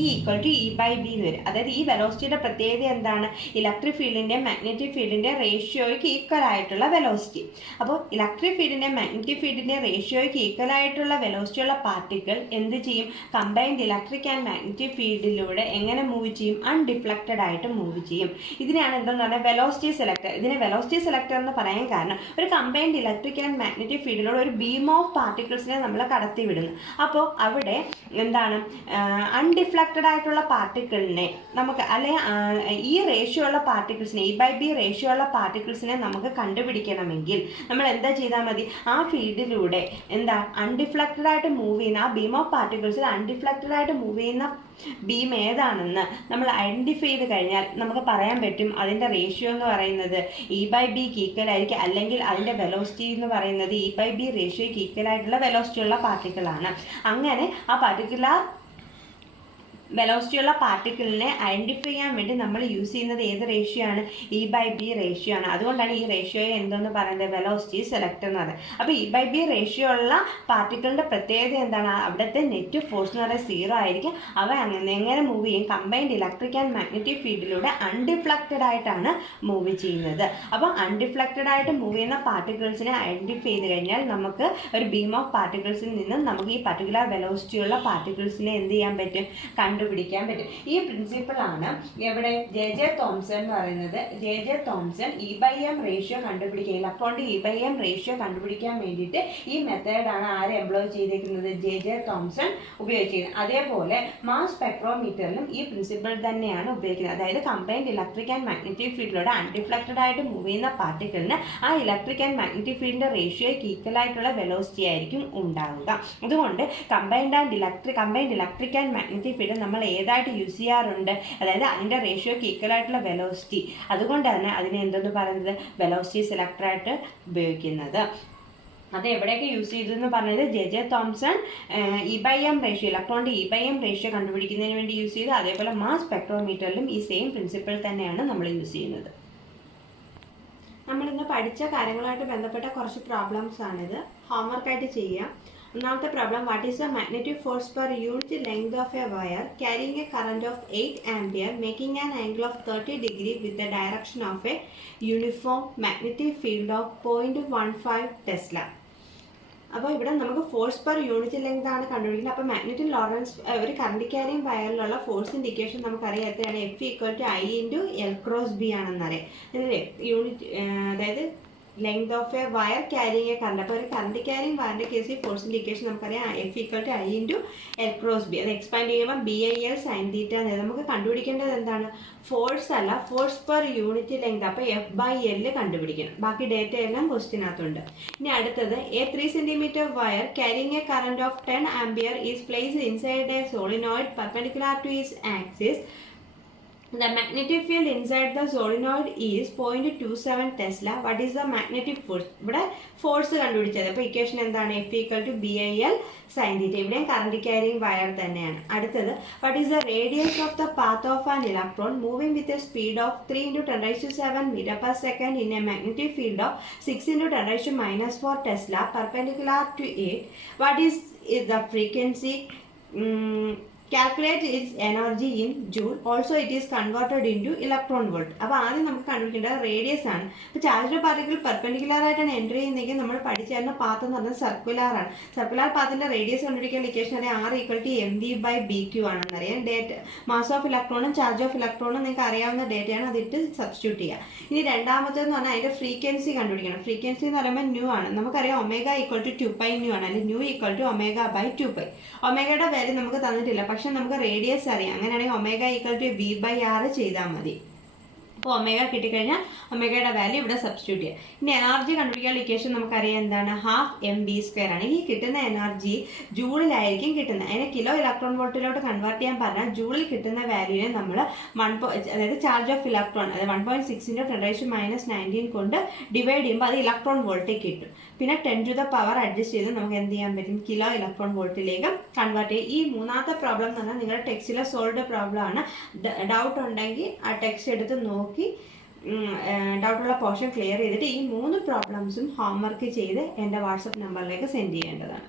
E equal to E by B എന്ന് വരും. അതായത് ഈ വെലോസിറ്റിയുടെ പ്രത്യേകത എന്താണ്? ഇലക്ട്രിക് ഫീൽഡിന്റെ മാഗ്നറ്റിക് ഫീൽഡിന്റെ റേഷ്യോയ്ക്ക് ഈക്വൽ ആയിട്ടുള്ള വെലോസിറ്റി. അപ്പോൾ ഇലക്ട്രിക് ഫീൽഡിന്റെ മാഗ്നറ്റിക് ഫീൽഡിന്റെ റേഷ്യോയ്ക്ക് ഈക്വൽ ആയിട്ടുള്ള വെലോസിറ്റി ഉള്ള പാർട്ടിക്കിൾ എന്ത് ചെയ്യും? കമ്പൈൻഡ് ഇലക്ട്രിക് ആൻഡ് മാഗ്നറ്റിക് ഫീൽഡിലൂടെ എങ്ങനെ മൂവ് ചെയ്യും? അൺഡിഫ്ലക്റ്റഡ് ആയിട്ട് മൂവ് ചെയ്യും. ഇതിനെയാണ് എന്തെന്ന് പറഞ്ഞാൽ വെലോസിറ്റി സെലക്ടർ. ഇതിനെ വെലോസിറ്റി സെലക്ടർ എന്ന് പറയാൻ കാരണം ഒരു കമ്പൈൻഡ് ഇലക്ട്രിക് ആൻഡ് മാഗ്നറ്റിക് ഫീൽഡിലൂടെ ഒരു ബീം ഓഫ് പാർട്ടിക്കിൾസിനെ നമ്മൾ കടത്തി വിടുന്നു. അപ്പോൾ അവിടെ എന്താണ്? അൺഡിഫ്ലക്റ്റഡ് ആയിട്ടുള്ള പാർട്ടിക്കിളിനെ നമുക്ക് ഈ റേഷ്യോ ഉള്ള പാർട്ടിക്കിൾസിനെ ഇ ബൈ ബി റേഷ്യോ ഉള്ള പാർട്ടിക്കിൾസിനെ നമുക്ക് കണ്ടുപിടിക്കണമെങ്കിൽ നമ്മൾ എന്താ ചെയ്താൽ മതി? ആ ഫീൽഡിലൂടെ എന്താ അൺഡിഫ്ലക്റ്റഡ് ആയിട്ട് മൂവ് ചെയ്യുന്ന ആ ബീം ഓഫ് പാർട്ടിക്കിൾസിൽ അൺഡിഫ്ലക്റ്റഡ് ആയിട്ട് മൂവ് ചെയ്യുന്ന ബീം ഏതാണെന്ന് നമ്മൾ ഐഡന്റിഫൈ ചെയ്ത് കഴിഞ്ഞാൽ നമുക്ക് പറയാൻ പറ്റും അതിൻ്റെ റേഷ്യോ എന്ന് പറയുന്നത് ഇ ബൈ ബിക്ക് ഈക്വൽ ആയിരിക്കും. അല്ലെങ്കിൽ അതിൻ്റെ വെലോസിറ്റി എന്ന് പറയുന്നത് ഇ ബൈ ബി റേഷ്യോയ്ക്ക് ഈക്വൽ ആയിട്ടുള്ള വെലോസിറ്റി ഉള്ള പാർട്ടിക്കിളാണ്. അങ്ങനെ ആ പർട്ടിക്കുലർ വെലോസിറ്റി ഉള്ള പാർട്ടിക്കിളിനെ ഐഡന്റിഫൈ ചെയ്യാൻ വേണ്ടി നമ്മൾ യൂസ് ചെയ്യുന്നത് ഏത് റേഷ്യോ ആണ്? ഇ ബൈ ബി റേഷ്യോ ആണ്. അതുകൊണ്ടാണ് ഈ റേഷ്യോയെ എന്തെന്ന് പറയുന്നത്? വെലോസിറ്റി സെലക്ടർ എന്ന് പറയുന്നത്. അപ്പോൾ ഇ ബൈ ബി റേഷ്യോ ഉള്ള പാർട്ടിക്കിളിന്റെ പ്രത്യേകത എന്താണ്? അവിടുത്തെ നെറ്റ് ഫോഴ്സ് എന്ന് പറയുന്നത് 0 ആയിരിക്കും. അവ എങ്ങനെ മൂവ് ചെയ്യും? കമ്പൈൻഡ് ഇലക്ട്രിക് ആൻഡ് മാഗ്നറ്റിക് ഫീൽഡിലൂടെ അൺഡിഫ്ലക്റ്റഡ് ആയിട്ടാണ് മൂവ് ചെയ്യുന്നത്. അപ്പോൾ അൺഡിഫ്ലക്റ്റഡ് ആയിട്ട് മൂവ് ചെയ്യുന്ന പാർട്ടിക്കിൾസിനെ ഐഡന്റിഫൈ ചെയ്ത് കഴിഞ്ഞാൽ നമുക്ക് ഒരു ബീം ഓഫ് പാർട്ടിക്കിൾസിൽ നിന്നും നമുക്ക് ഈ പർട്ടിക്കുലർ വെലോസിറ്റി ഉള്ള പാർട്ടിക്കിൾസിനെ എന്ത് ചെയ്യാൻ പറ്റും? കണ്ടുപിടിക്കാൻ പറ്റും. ഈ പ്രിൻസിപ്പിളാണ് എവിടെ ജെ തോംസൺ എന്ന് പറയുന്നത്. ജെ തോംസൺ E/M റേഷ്യോ കണ്ടുപിടിക്കുക, ഇലക്ട്രോണിന്റെ E/M റേഷ്യോ കണ്ടുപിടിക്കാൻ വേണ്ടിയിട്ട് ഈ മെത്തേഡാണ് ആര് എംപ്ലോയ് ചെയ്തിരിക്കുന്നത്, ജെ തോംസൺ ഉപയോഗിച്ചിരിക്കുന്നത്. അതേപോലെ മാസ് സ്പെക്ട്രോമീറ്ററിലും ഈ പ്രിൻസിപ്പിൾ തന്നെയാണ് ഉപയോഗിക്കുന്നത്. അതായത് കമ്പൈൻഡ് ഇലക്ട്രിക് ആൻഡ് മാഗ്നറ്റിക് ഫീൽഡിലൂടെ അൺഡിഫ്ലക്റ്റഡ് ആയിട്ട് മൂവ് ചെയ്യുന്ന പാർട്ടിക്കിളിന് ആ ഇലക്ട്രിക് ആൻഡ് മാഗ്നറ്റിക് ഫീൽഡിന്റെ റേഷ്യോയ്ക്ക് ഈക്വൽ ആയിട്ടുള്ള വെലോസിറ്റി ആയിരിക്കും ഉണ്ടാവുക. അതുകൊണ്ട് combined electric and magnetic field നമ്മൾ ഏതായിട്ട് യൂസ് ചെയ്യാറുണ്ട്, അതായത് അതിന്റെ റേഷ്യോയ്ക്ക് ഈക്വൽ ആയിട്ടുള്ള വെലോസിറ്റി. അതുകൊണ്ട് തന്നെ അതിനെ എന്തെന്ന് പറയുന്നത്, വെലോസിറ്റി സെലക്ടറായിട്ട് ഉപയോഗിക്കുന്നത്. അത് എവിടെയൊക്കെ യൂസ് ചെയ്തു എന്ന് പറഞ്ഞത് ജെ തോംസൺ E/M റേഷ്യോ, ഇലക്ട്രോണിന്റെ E/M റേഷ്യോ കണ്ടുപിടിക്കുന്നതിന് വേണ്ടി യൂസ് ചെയ്തു. അതേപോലെ മാസ് സ്പെക്ട്രോമീറ്ററിലും ഈ സെയിം പ്രിൻസിപ്പിൾ തന്നെയാണ് നമ്മൾ യൂസ് ചെയ്യുന്നത്. നമ്മളിന്ന് പഠിച്ച കാര്യങ്ങളുമായിട്ട് ബന്ധപ്പെട്ട കുറച്ച് പ്രോബ്ലംസ് ആണിത്. ഹോംവർക്കായിട്ട് ചെയ്യാം. ഒന്നാമത്തെ problem, what is the magnetic force per unit length of A wire carrying a current of 8 ampere making an angle of 30 degree with the direction of A uniform magnetic field of 0.15 Tesla. അപ്പോൾ ഇവിടെ നമുക്ക് force per unit length ആണ് കണ്ടുപിടിക്കുന്നത്. അപ്പോൾ magnetic Lawrence ഒരു current carrying വയറിലുള്ള force indication നമുക്കറിയാം എത്രയാണ്, F=I/L×B ആണെന്നറിയാം. Unit അതായത് length of A wire carrying A current. അപ്പോൾ ഒരു കറണ്ട് ക്യാരിങ് വയറിൻ്റെ കേസിൽ ഫോഴ്സ് ഇൻഡിക്കേഷൻ നമുക്കറിയാം F=I/L×B. അത് എക്സ്പാൻഡ് ചെയ്യുമ്പോൾ BIL sin θ എന്ന്. നമുക്ക് കണ്ടുപിടിക്കേണ്ടത് എന്താണ്, ഫോഴ്സ് അല്ല, ഫോഴ്സ് പെർ യൂണിറ്റ് ലെങ്ത്. അപ്പോൾ F/L കണ്ടുപിടിക്കണം. ബാക്കി ഡേറ്റ എല്ലാം ക്വസ്റ്റ്യനകത്തുണ്ട്. ഇനി അടുത്തത്, a 3 cm wire carrying a current of 10 ampere is placed inside a solenoid perpendicular to its axis. The magnetic field inside the solenoid is 0.27 Tesla. What is the magnetic force? ഇവിടെ force കണ്ടുപിടിച്ചത്. അപ്പോൾ equation എന്താണ്, F=BIL sin θ. ഇവിടെയും current carrying wire തന്നെയാണ്. അടുത്തത്, what is the radius of the path of an electron moving with a speed of 3 × 10⁻⁷ meter per second in a magnetic field of 6 × 10⁻⁴ Tesla perpendicular to it? What is the frequency? Calculate its energy in joule. Also it is converted into electron volt. അപ്പോൾ ആദ്യം നമുക്ക് കണ്ടുപിടിക്കേണ്ടത് radius ആണ്. ഇപ്പോൾ charged particle perpendicular ആയിട്ടാണ് entry ചെയ്യുന്നതെങ്കിൽ നമ്മൾ പഠിച്ചിരുന്ന പാത്ത് എന്ന് പറഞ്ഞാൽ സർക്കുലർ ആണ്. സർക്കുലർ പാത്തിന്റെ റേഡിയസ് കണ്ടുപിടിക്കാൻ ഇക്വേഷൻ അറിയാം, R=mv/bq ആണെന്നറിയാം. ഡേറ്റ് മാസ് ഓഫ് ഇലക്ട്രോണും ചാർജ് ഓഫ് ഇലക്ട്രോണും നിങ്ങൾക്ക് അറിയാവുന്ന ഡേറ്റയാണ്, അതിട്ട് സബ്സ്റ്റിറ്റ്യൂട്ട് ചെയ്യുക. ഇനി രണ്ടാമത്തേന്ന് പറഞ്ഞാൽ അതിന്റെ ഫ്രീക്വൻസി കണ്ടുപിടിക്കണം. ഫ്രീക്വൻസി എന്ന് പറയുമ്പോൾ ന്യൂ ആണ്. നമുക്കറിയാം ω=2π ആണ്, അല്ലെങ്കിൽ ν=ω/2π. ഒമേഗയുടെ വാല്യൂ നമുക്ക് തന്നിട്ടില്ല, പക്ഷെ നമുക്ക് റേഡിയസ് അറിയാം. അങ്ങനെയാണെങ്കിൽ ω=v/r ചെയ്താൽ മതി. അപ്പോൾ ഒമേഗ കിട്ടിക്കഴിഞ്ഞാൽ ഒമേഗയുടെ വാല്യൂ ഇവിടെ സബ്സ്റ്റിറ്റ്യൂട്ട് ചെയ്യുക. ഇനി എനർജി കണ്ടുപിടിക്കാനുള്ള ഇക്വേഷൻ നമുക്കറിയാം എന്താണ്, 12mv² ആണ്. ഈ കിട്ടുന്ന എനർജി ജൂളിലായിരിക്കും കിട്ടുന്നത്. അതിനെ കിലോ ഇലക്ട്രോൺ വോൾട്ടിലോട്ട് കൺവേർട്ട് ചെയ്യാൻ പറഞ്ഞാൽ ജൂളിൽ കിട്ടുന്ന വാല്യൂവിനെ നമ്മൾ അതായത് ചാർജ് ഓഫ് ഇലക്ട്രോൺ, അതായത് 1.6 × 10⁻⁹ കൊണ്ട് ഡിവൈഡ് ചെയ്യുമ്പോൾ അത് ഇലക്ട്രോൺ വോൾട്ടിൽ കിട്ടും. പിന്നെ 10⁻⁴ അഡ്ജസ്റ്റ് ചെയ്ത് നമുക്ക് എന്ത് ചെയ്യാൻ പറ്റും, കിലോ ഇലക്ട്രോൺ വോൾട്ടിലേക്ക് കൺവേർട്ട് ചെയ്യും. ഈ മൂന്നാമത്തെ പ്രോബ്ലം എന്ന് പറഞ്ഞാൽ നിങ്ങളുടെ ടെക്സ്റ്റിലെ സോൾവ്ഡ് പ്രോബ്ലം ആണ്. ഡൗട്ട് ഉണ്ടെങ്കിൽ ആ ടെക്സ്റ്റ് എടുത്ത് നോക്കി ഡൗട്ടുള്ള പോർഷൻ ക്ലിയർ ചെയ്തിട്ട് ഈ 3 പ്രോബ്ലംസും ഹോംവർക്ക് ചെയ്ത് എൻ്റെ വാട്സപ്പ് നമ്പറിലേക്ക് സെൻഡ് ചെയ്യേണ്ടതാണ്.